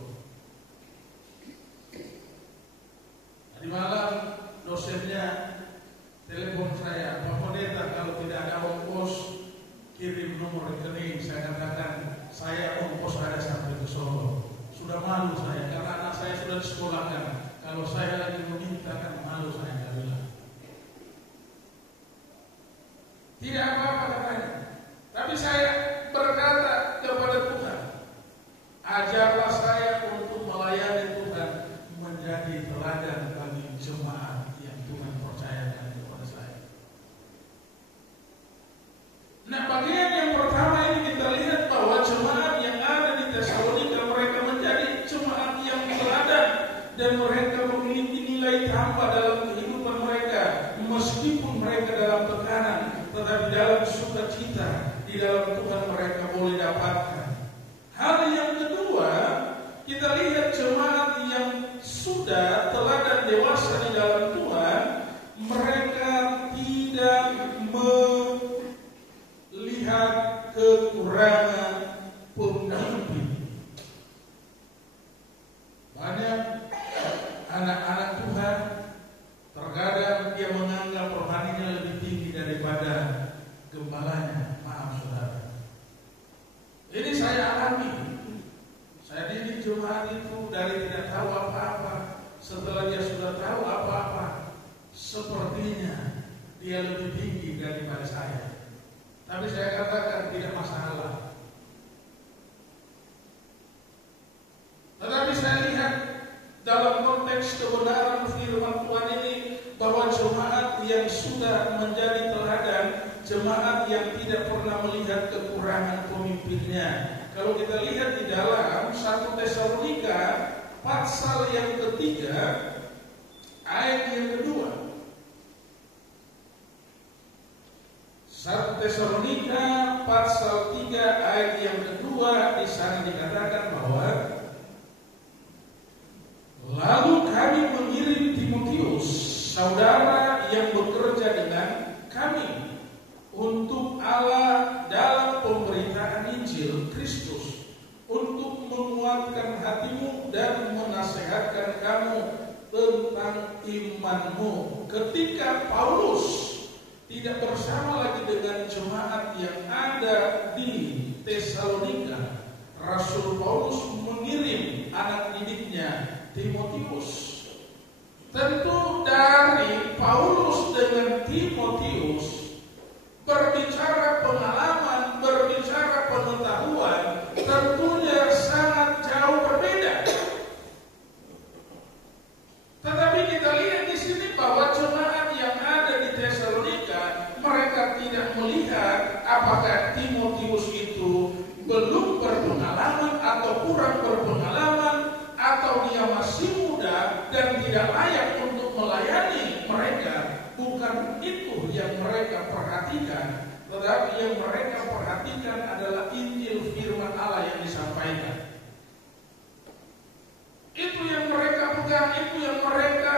Di malam dosennya telepon saya, Pak Pendeta, kalau tidak ada ongkos kirim nomor rekening. Saya katakan saya ongkos ada sampai ke Solo. Sudah malu saya karena anak saya sudah disekolahkan. Kalau saya lagi memintakan, malu saya nggak bilang. Tidak apa-apa katanya. Tapi saya berkata kepada Tuhan, ajarlah saya untuk melayani Tuhan menjadi teladan bagi jemaat yang Tuhan percayakan kepada saya. Nah, bagian yang pertama ini kita lihat bahwa jemaat yang ada di Tesalonika mereka menjadi jemaat yang teladan dan mereka memiliki nilai tambah dalam kehidupan mereka, meskipun mereka dalam tekanan, tetapi dalam sukacita di dalam Tuhan mereka boleh dapatkan. Hal yang kedua, kita lihat jemaat yang sudah teladan dewasa di dalam Tuhan, mereka tidak melihat kekurangan kami. Saya didik jemaat itu dari tidak tahu apa-apa. Setelah dia sudah tahu apa-apa, sepertinya dia lebih tinggi daripada saya. Tapi saya katakan tidak masalah. Tetapi saya lihat dalam konteks kebenaran firman Tuhan ini bahwa jemaat yang sudah menjadi teladan, jemaat yang tidak pernah melihat kekurangan pemimpinnya. Kalau kita lihat di dalam 1 Tesalonika pasal yang ketiga ayat yang kedua. 1 Tesalonika pasal 3 ayat yang kedua, di sana dikatakan bahwa lalu kami mengirim Timotius, saudara yang bekerja dengan kami untuk Allah dalam pemberitaan Injil Kristus, untuk menguatkan hatimu dan menasehatkan kamu tentang imanmu. Ketika Paulus tidak bersama lagi dengan jemaat yang ada di Tesalonika, Rasul Paulus mengirim anak didiknya Timotius. Tentu dari Paulus dengan Timotius berbicara pengalaman, berbicara pengetahuan, tentunya sangat jauh berbeda. Tetapi kita lihat di sini bahwa jemaat yang ada di Tesalonika, mereka tidak melihat apakah Timotius itu belum berpengalaman atau kurang berpengalaman, atau dia masih muda dan tidak layak untuk melayani mereka. Bukan itu yang mereka perhatikan, tetapi yang mereka perhatikan adalah Injil firman Allah yang disampaikan. Itu yang mereka pegang, itu yang mereka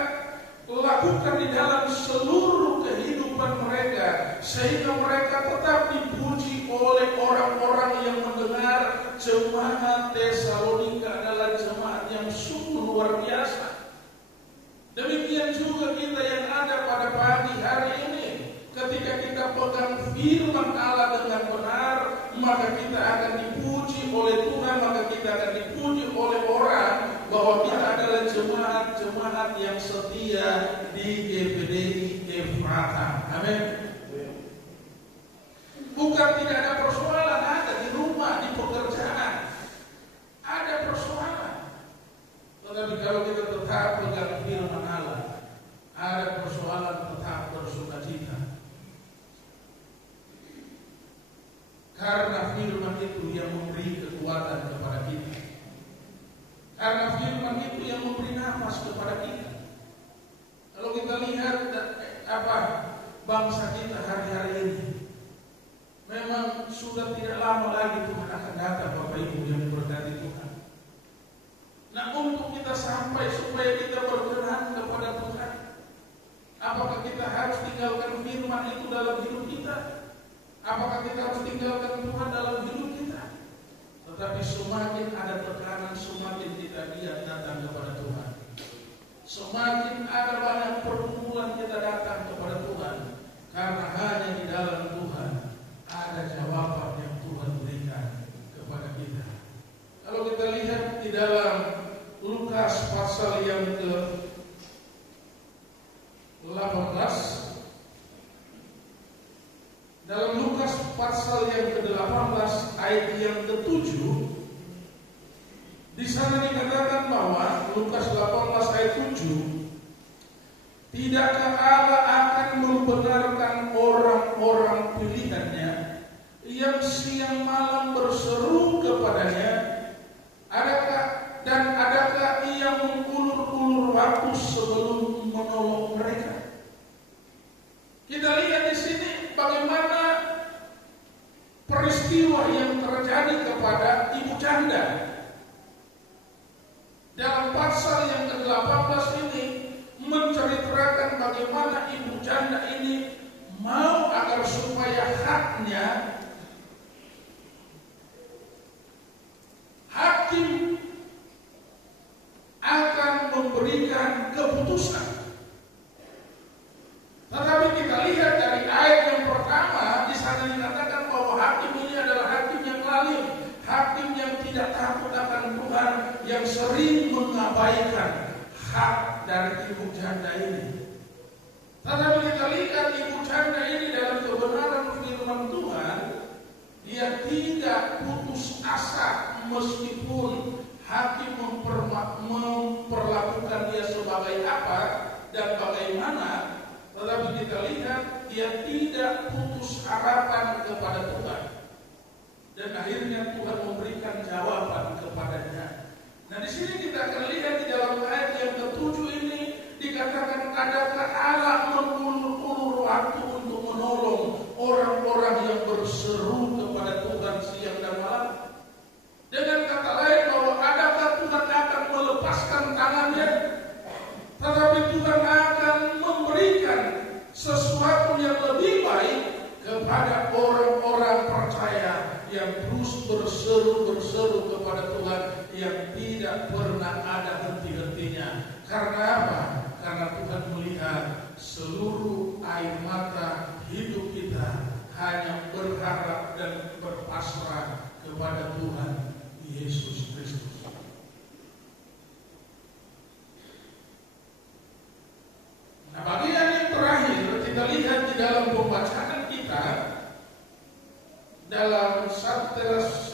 lakukan di dalam seluruh kehidupan mereka, sehingga mereka tetap dipuji oleh orang-orang yang mendengar. Jemaat Tesalonika adalah jemaat yang sungguh luar biasa. Demikian juga kita yang ada pada pagi hari ini. Ketika kita pegang firman Allah dengan benar, maka kita akan dipuji oleh Tuhan, maka kita akan dipuji oleh orang bahwa kita adalah jemaat-jemaat yang setia di GPDI Efrata. Amin. Bukan tidak ada persoalan, ada di rumah, di pekerjaan, ada persoalan. Tetapi kalau kita tetap pegang firman Allah, ada persoalan tetap bersukacita. Karena firman itu yang memberi kekuatan kepada kita. Karena firman itu yang memberi nafas kepada kita. Kalau kita lihat bangsa kita hari-hari ini, memang sudah tidak lama lagi Tuhan akan datang, Bapak Ibu yang diberkati Tuhan. Nah, untuk kita sampai supaya kita berkenan kepada Tuhan, apakah kita harus tinggalkan firman itu dalam hidup kita? Apakah kita harus tinggalkan Tuhan dalam hidup kita? Tetapi semakin ada tekanan, semakin kita giat datang kepada Tuhan. Semakin ada banyak pergumulan kita datang kepada Tuhan. Karena hanya di dalam Tuhan ada jawaban yang Tuhan berikan kepada kita. Kalau kita lihat di dalam Lukas pasal yang ke-18, dalam Lukas pasal yang ke-18 ayat yang ke-7, di sana dikatakan bahwa Lukas 18 ayat 7, tidakkah Allah akan membenarkan orang-orang pilihannya yang siang malam berseru kepadanya? Adakah ia mengulur-ulur waktu sebelum menolong mereka? Kita lihat di sini bagaimana peristiwa yang terjadi kepada ibu janda. Dalam pasal yang ke-18 ini menceritakan bagaimana ibu janda ini mau agar supaya haknya hakim akan memberikan keputusan. Tetapi kita lihat dari ayat yang pertama, di sana dikatakan bahwa hakim ini adalah hakim yang lalim, hakim yang tidak takut akan Tuhan, yang sering mengabaikan hak dari ibu janda ini. Tetapi kita lihat ibu janda ini dalam kebenaran firman Tuhan, dia tidak putus asa meskipun hakim memperlakukan dia sebagai apa dan bagaimana. Tetapi kita lihat dia tidak putus harapan kepada Tuhan. Dan akhirnya Tuhan memberikan jawaban kepadanya. Nah, di sini kita akan lihat di dalam ayat yang ke-7 ini dikatakan, adakah Allah mengulur-ulur waktu untuk menolong orang-orang yang berseru kepada Tuhan siang dan malam? Dengan kata lain, bahwa adakah Tuhan akan melepaskan tangannya? Tetapi Tuhan akan memberikan sesuatu yang lebih baik kepada orang-orang percaya yang terus berseru kepada Tuhan, yang tidak pernah ada henti-hentinya. Karena apa? Karena Tuhan melihat seluruh air mata hidup kita hanya berharap dan berpasrah kepada Tuhan Yesus Kristus. Nah, bagian yang terakhir kita lihat di dalam pembacaan kita dalam 1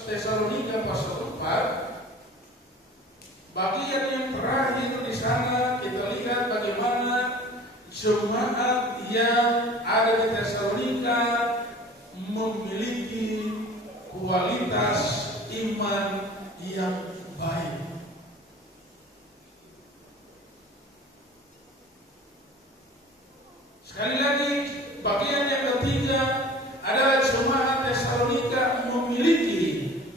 Tesalonika pasal 4, bagian yang terakhir di sana kita lihat bagaimana jemaat yang ada di Tesalonika memiliki kualitas iman yang baik. Sekali lagi, bagian yang ketiga adalah jemaat Tesalonika memiliki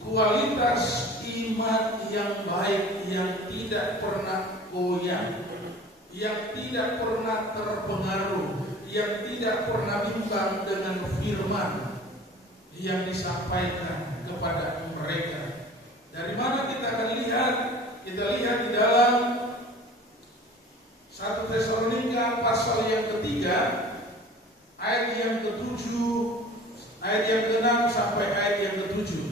kualitas iman yang baik, yang tidak pernah goyah, yang tidak pernah terpengaruh, yang tidak pernah bimbang dengan firman yang disampaikan kepada mereka. Dari mana kita akan lihat? Kita lihat di dalam 1 Tesalonika pasal yang ketiga, ayat yang ke-7, ayat yang ke-6 sampai ayat yang ke-7.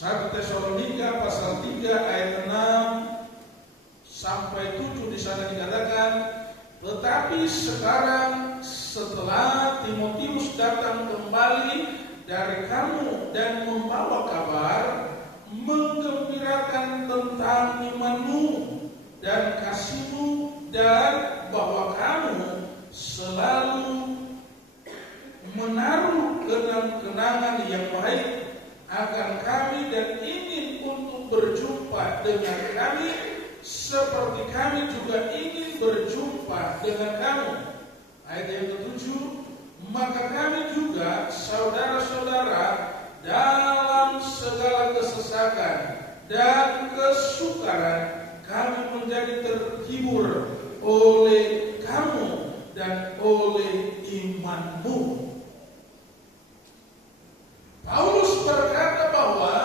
1 Tesalonika pasal 3 ayat 6 sampai 7 di sana dikatakan, tetapi sekarang setelah Timotius datang kembali dari kamu dan membawa kabar menggembirakan tentang imanmu dan kasihmu, dan bahwa kamu selalu menaruh kenang-kenangan yang baik akan kami dan ingin untuk berjumpa dengan kami seperti kami juga ingin berjumpa dengan kamu. Ayat yang ke-7, maka kami juga saudara-saudara dalam segala kesesakan dan kesukaran kami menjadi terhibur oleh kamu dan oleh imanmu. Paulus berkata bahwa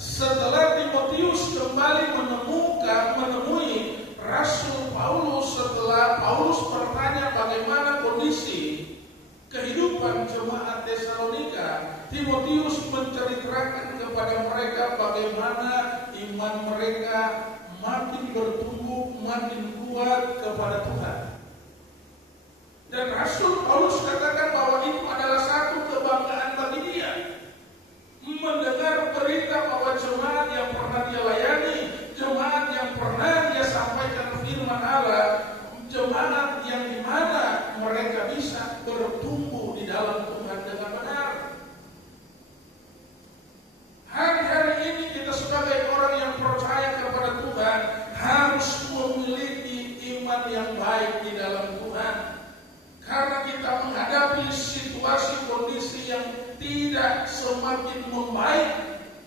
setelah Timotius kembali menemui Rasul Paulus, setelah Paulus bertanya bagaimana kondisi kehidupan jemaat Tesalonika, Timotius menceritakan kepada mereka bagaimana iman mereka makin bertumbuh, makin kuat kepada Tuhan. Dan Rasul Paulus katakan bahwa itu adalah satu kebanggaan bagi dia, mendengar berita bahwa jemaat yang pernah dia layani, jemaat yang pernah dia sampaikan firman Allah, jemaat yang dimana mereka bisa bertumbuh di dalam Tuhan dengan benar. Hari-hari ini kita sebagai orang yang percaya kepada Tuhan harus memiliki iman yang baik di dalam Tuhan. Karena kita menghadapi situasi kondisi yang tidak semakin membaik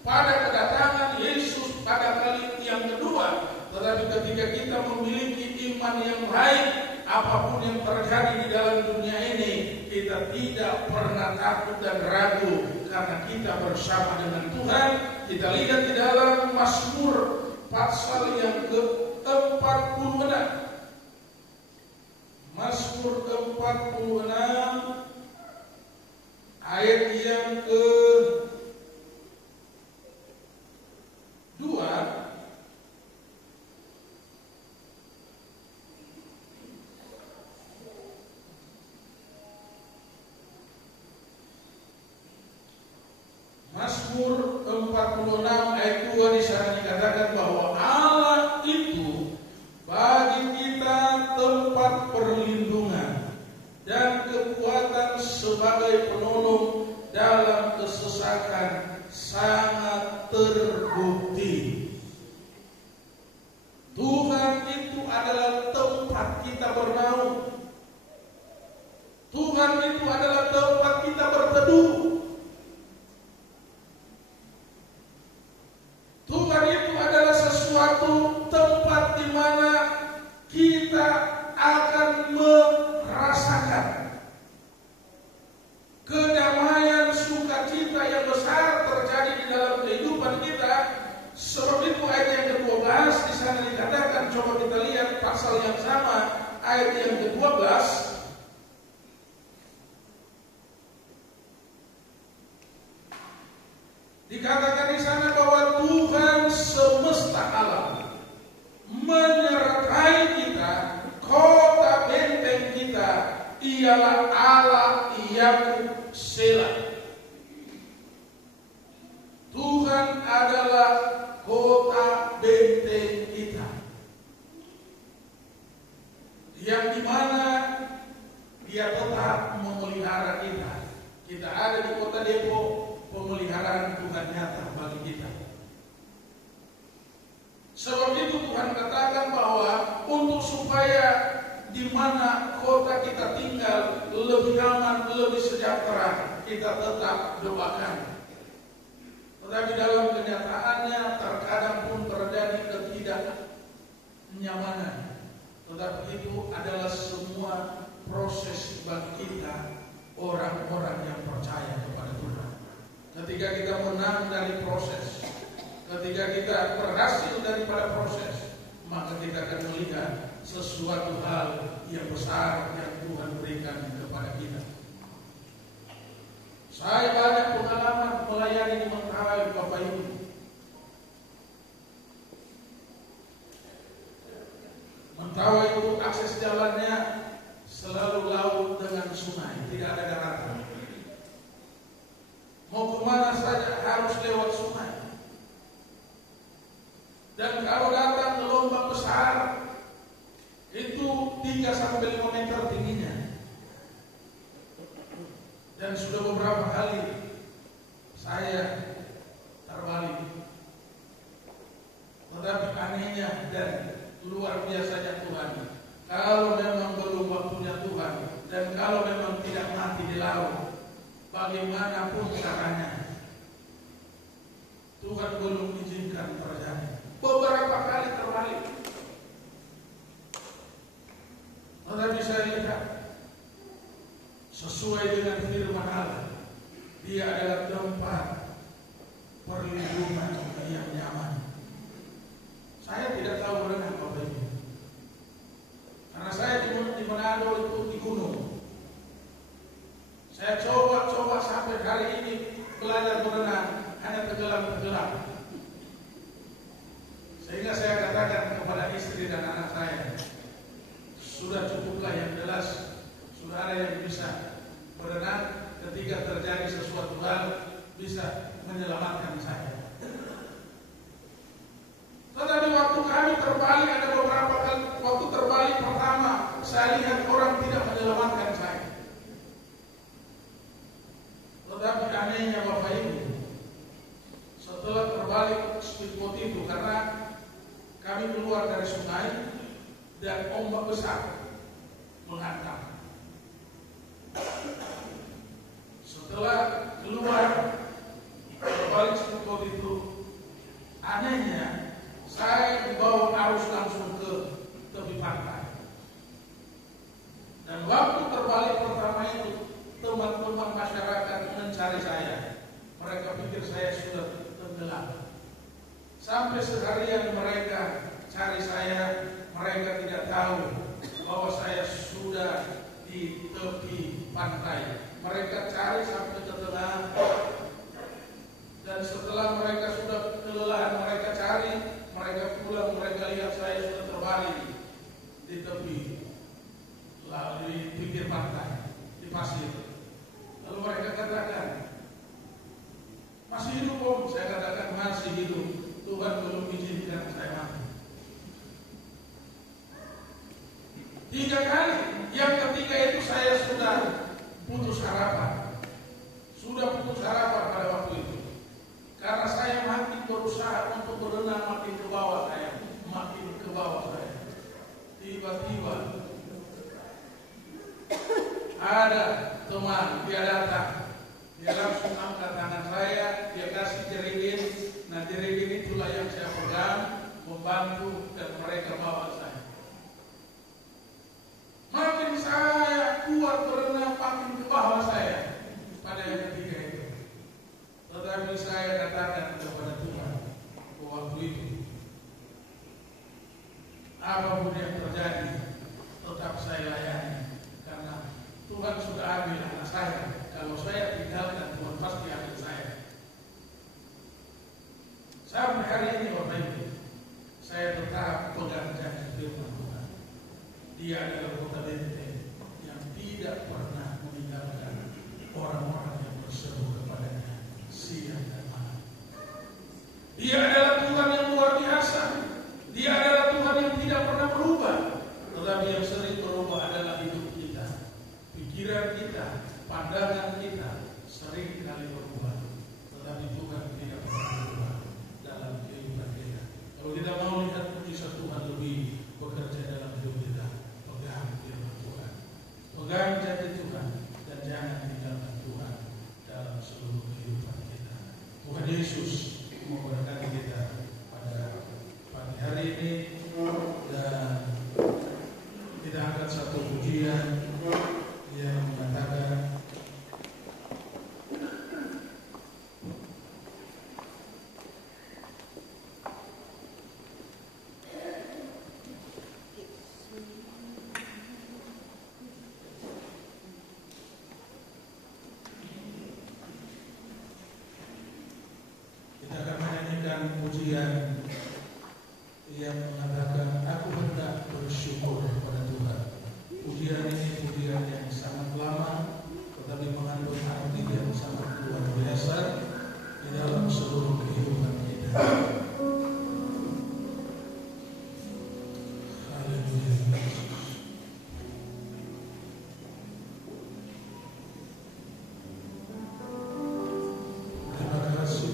pada kedatangan Yesus pada kali yang kedua. Tetapi ketika kita memiliki iman yang baik, apapun yang terjadi di dalam dunia ini, kita tidak pernah takut dan ragu karena kita bersama dengan Tuhan. Kita lihat di dalam Mazmur pasal yang ke-46. Mazmur ke-46 ayat yang ke-2, Mazmur 46 ayat 2 di sana dikatakan bahwa Allah itu bagi kita tempat perlindungan dan kekuatan sebagai penolong dalam kesesakan sangat terbukti. Tuhan itu adalah tempat kita bernaung. Tuhan itu adalah tempat kita berteduh. Tuhan itu adalah sesuatu tempat di mana kita akan merasakan kedamaian sukacita yang besar terjadi di dalam kehidupan kita. Sebab itu ayat yang ke-12 di sana dikatakan, coba kita lihat pasal yang sama, ayat yang ke-12. Dikatakan di sana bahwa Tuhan semesta alam menyertai kita, kota benteng kita ialah Allah Yakub Selah. Tuhan adalah kota benteng kita, yang dimana Dia tetap memelihara kita. Kita ada di kota Depok, pemeliharaan Tuhan nyata bagi kita. Sebab itu Tuhan katakan bahwa untuk supaya di mana kota kita tinggal lebih aman, lebih sejahtera, kita tetap doakan. Tetapi dalam kenyataannya terkadang pun terjadi ketidaknyamanan. Tetapi itu adalah semua proses bagi kita, orang-orang yang percaya kepada Tuhan. Ketika kita menang dari proses, ketika kita berhasil daripada proses, maka kita akan melihat sesuatu hal yang besar yang Tuhan berikan kepada kita. Saya banyak pengalaman melayani di Mentawai, Bapak Ibu. Mentawai itu akses jalannya selalu laut dengan sungai, tidak ada daratan. Mau kemana saja harus lewat sungai. Dan kalau datang gelombang besar, itu 3-5 meter tingginya. Dan sudah beberapa kali saya terbalik. Tetapi anehnya dan luar biasanya Tuhan, kalau memang belum waktunya Tuhan, dan kalau memang tidak mati di laut, bagaimanapun caranya, Tuhan belum izinkan terjadi. Beberapa kali terbalik. Tetapi saya lihat sesuai dengan firman Allah, Dia adalah tempat perlindungan yang nyaman. Saya tidak tahu berenang, Bapak Ibu, karena saya di Manado itu di gunung. Saya coba sampai hari ini belajar berenang, hanya tenggelam. Sehingga saya katakan kepada istri dan anak saya, sudah cukuplah, yang jelas saudara yang bisa berenang, ketika terjadi sesuatu hal bisa menyelamatkan saya. Tetapi waktu kami terbalik, ada beberapa kali waktu terbalik pertama, saya lihat orang tidak menyelamatkan saya. Tetapi anehnya Bapak Ibu, setelah terbalik speedboat itu, karena kami keluar dari sungai dan ombak besar menghantam. Setelah keluar terbalik speedboat itu, anehnya saya dibawa arus langsung ke tepi pantai. Dan waktu terbalik pertama itu, teman-teman masyarakat mencari saya. Mereka pikir saya sudah tenggelam. Sampai seharian mereka cari saya, mereka tidak tahu bahwa saya sudah di tepi pantai mereka cari sampai ke tengah. Dan setelah mereka sudah kelelahan, mereka cari, mereka pulang, mereka lihat saya sudah terbaring di tepi, lalu di pinggir pantai, di pasir. Lalu mereka katakan, masih hidup Om? Saya katakan masih hidup. Tuhan belum izinkan saya mati. 3 kali. Yang ketiga itu saya sudah putus harapan. Sudah putus harapan pada waktu itu. Karena saya makin berusaha untuk berenang makin ke bawah saya. Makin ke bawah saya. Tiba-tiba ada teman, dia datang. Dia langsung angkat tangan saya, dia kasih jeringin. Nah jeringin itulah yang saya pegang, membantu dan mereka bawa saya. Makin saya kuat berenang, makin ke bawah saya pada yang ketiga itu. Tetapi saya katakan kepada Tuhan waktu itu, apapun yang terjadi, tetap saya layani. Karena Tuhan sudah ambil anak saya. Kalau saya tinggalkan, Tuhan pasti ambil saya. Sampai hari ini Bapak Ibu, saya tetap pegang janji firman Tuhan. Dia adalah kota benteng yang tidak pernah meninggalkan orang-orang yang berseru kepadanya siang dan malam. Dia adalah Tuhan yang luar biasa. Dia adalah Tuhan yang tidak pernah berubah. Tetapi yang sering berubah adalah hidup kita, pikiran kita, pandangan kita sering kali berubah. Tetapi Tuhan tidak pernah berubah dalam kehidupan kita. Kalau kita mau lihat mujizat Tuhan lebih bekerja dalam hidup kita, pegang firman Tuhan, pegang janji Tuhan, dan jangan tinggalkan Tuhan dalam seluruh kehidupan kita. Tuhan Yesus memberkati kita pada pagi hari ini, dan kita angkat satu pujian yang mengatakan, kita akan menyanyikan pujian yang mengatakan, aku hendak bersyukur kepada Tuhan. Pujian ini pujian yang sangat lama, tetapi mengandung arti yang sangat luar biasa di dalam seluruh kehidupan kita. Haleluya. Terima kasih.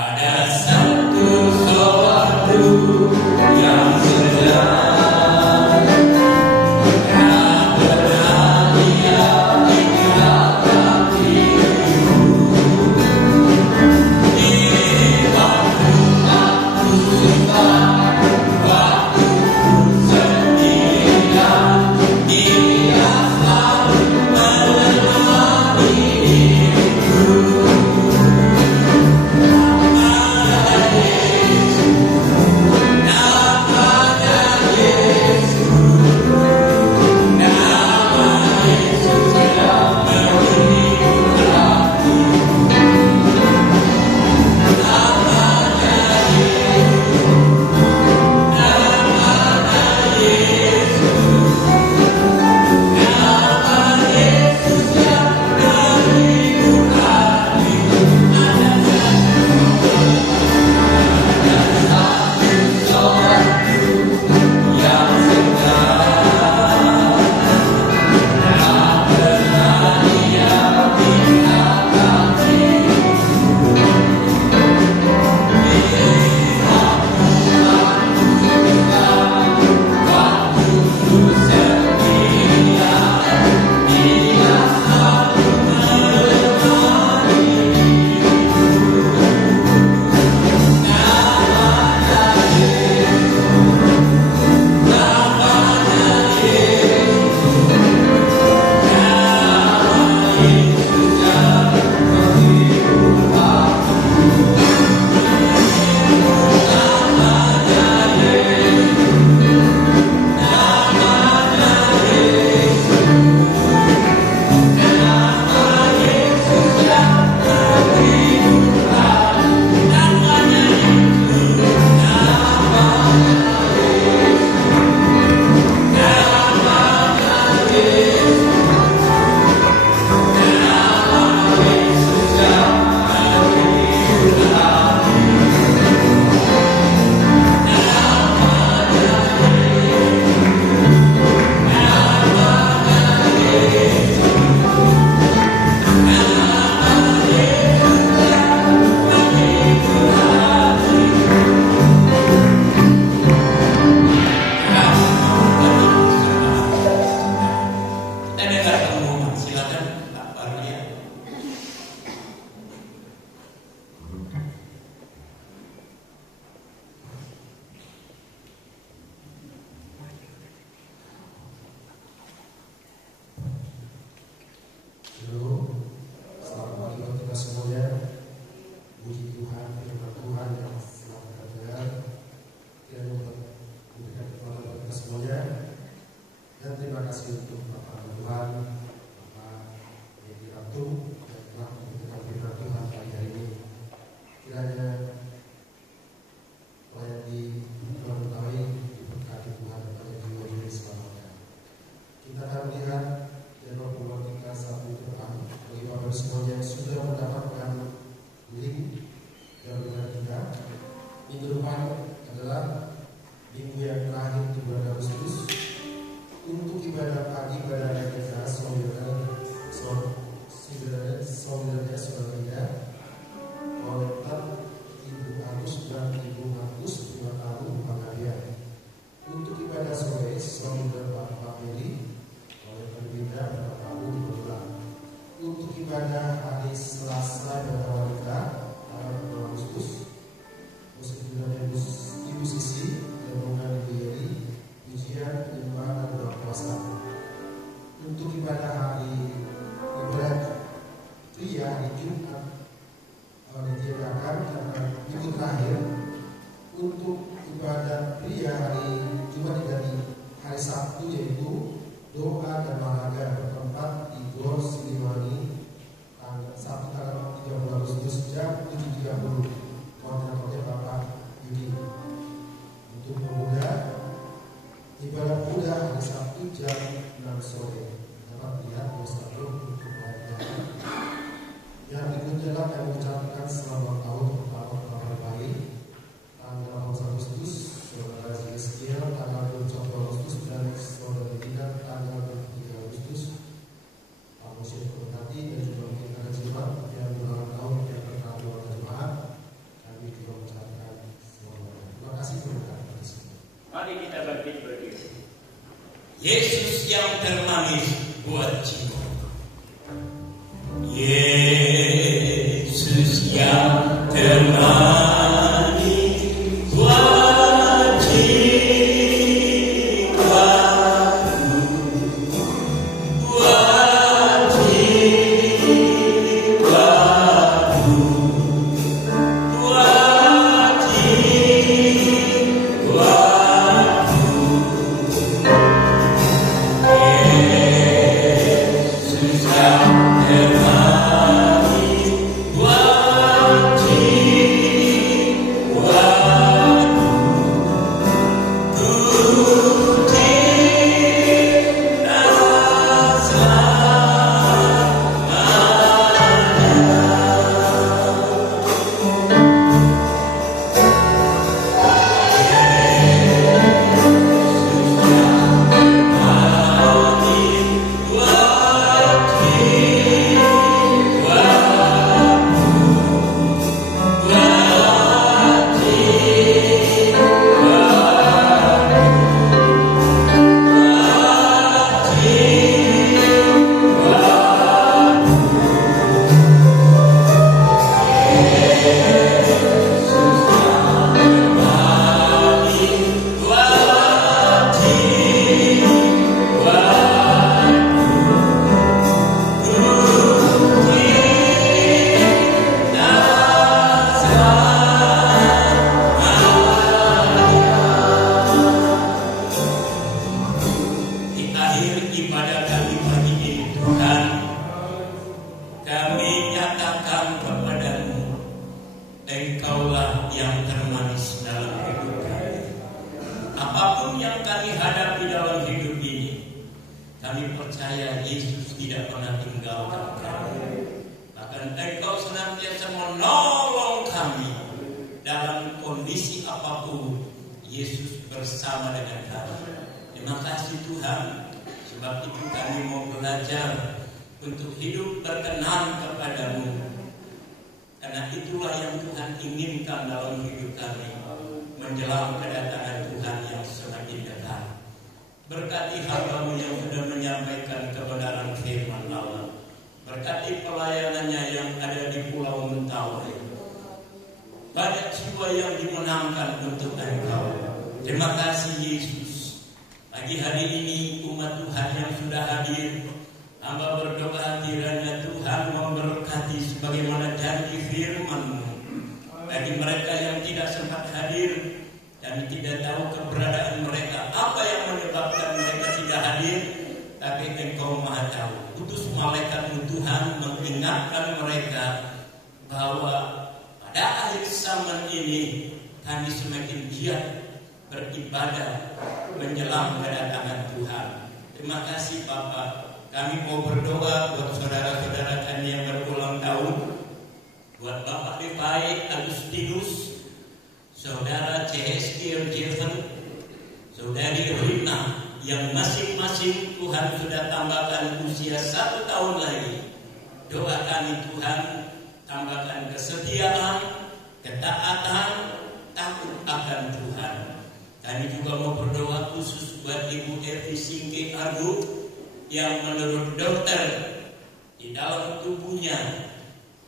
Ada satu soal yang semuanya sudah mendapatkan link yang benar. Minggu depan adalah minggu yang terakhir di bulan Agustus untuk ibadah pagi pada kita saudara Kolektor Ibu Agus dan Ibu Markus 5 tahun Pangarian. Untuk ibadah sore saudara Pak Meli oleh Perbeda pada tahun berulang. Untuk ibadah hari Selasa pada wanita tanggal 2 Agustus Ibu Sisi dan Bunga Yeri ujian penyembahan dan doa puasa. Untuk ibadah pria hari Jumat ditiadakan karena minggu terakhir. Untuk ibadah pria hari Jumat dari hari Sabtu yaitu doa dan olahraga bertempat di Gor Siliwangi Sabtu tanggal 30 Agustus jam 7.30. Koordinatornya Bapak Yudi. Untuk pemuda ibadah Buddha hari Sabtu jam 6 sore. Dapat lihat bersatu untuk pelajaran. Yang berikutnya adalah kami ucapkan selamat tahun pertama kabar baik tanggal 8 Agustus, saudara Celestial tanggal 21 Agustus dan saudara Dina tanggal 23 Agustus. Pak Musyid berkati dan juga mungkin ada jemaat yang berulang tahun yang pertama keluarga jemaat. Kami juga ucapkan selamat. Terima kasih berkat. Mari kita berdiri. Yesus yang termanis buat jiwa. Yesus yang termanis buat jiwa. Buat jiwa. Buat jiwa. Terima kasih Bapak. Kami mau berdoa buat saudara-saudara kami yang berpulang Nikolai Agustinus, Saudara C.S.K. Jeven, Saudari Rina, yang masing-masing Tuhan sudah tambahkan usia 1 tahun lagi. Doa kami Tuhan, tambahkan kesetiaan, ketaatan, takut akan Tuhan. Kami juga mau berdoa khusus buat Ibu Evi Singke Argo yang menurut dokter di dalam tubuhnya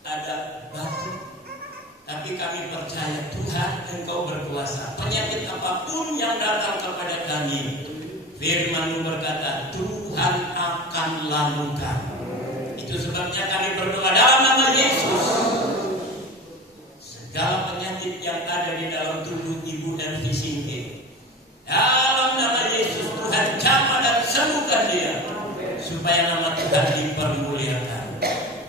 ada batu. Tapi kami percaya Tuhan Engkau berkuasa. Penyakit apapun yang datang kepada kami, Firman-Mu berkata Tuhan akan lalukan. Itu sebabnya kami berdoa dalam nama Yesus. Segala penyakit yang ada di dalam tubuh Ibu dan Singke, dalam nama Yesus Tuhan jamah dan sembuhkan dia, supaya nama Tuhan dipermuliakan.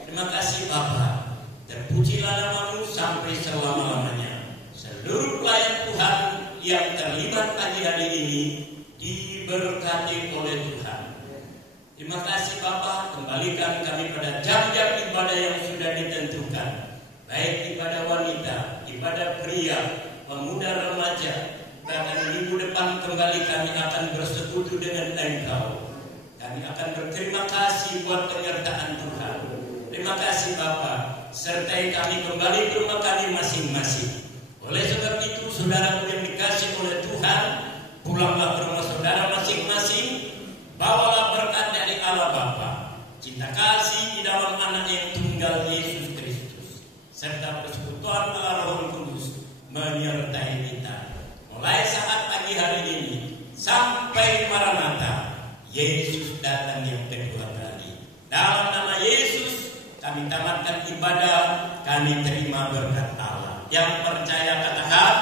Terima kasih Bapa. Terpujilah nama-Mu sampai selama-lamanya. Seluruh pelayan Tuhan yang terlibat pagi hari ini diberkati oleh Tuhan. Terima kasih Bapa, kembalikan kami pada jam-jam ibadah yang sudah ditentukan, baik ibadah wanita, ibadah pria, pemuda, remaja. Bahkan minggu depan kembali kami akan bersekutu dengan Engkau. Kami akan berterima kasih buat penyertaan Tuhan. Terima kasih Bapa, sertai kami kembali ke rumah kami masing-masing. Oleh sebab itu, saudara yang dikasih oleh Tuhan, pulanglah ke rumah saudara masing-masing. Bawalah berkat dari Allah Bapa, cinta kasih di dalam anak yang tunggal Yesus Kristus, serta persekutuan Allah Roh Kudus menyertai kita. Mulai saat pagi hari ini sampai Maranatha, Yesus datang yang kedua kali. Dalam nama Yesus kami tamatkan ibadah, kami terima berkat Allah. Yang percaya katakan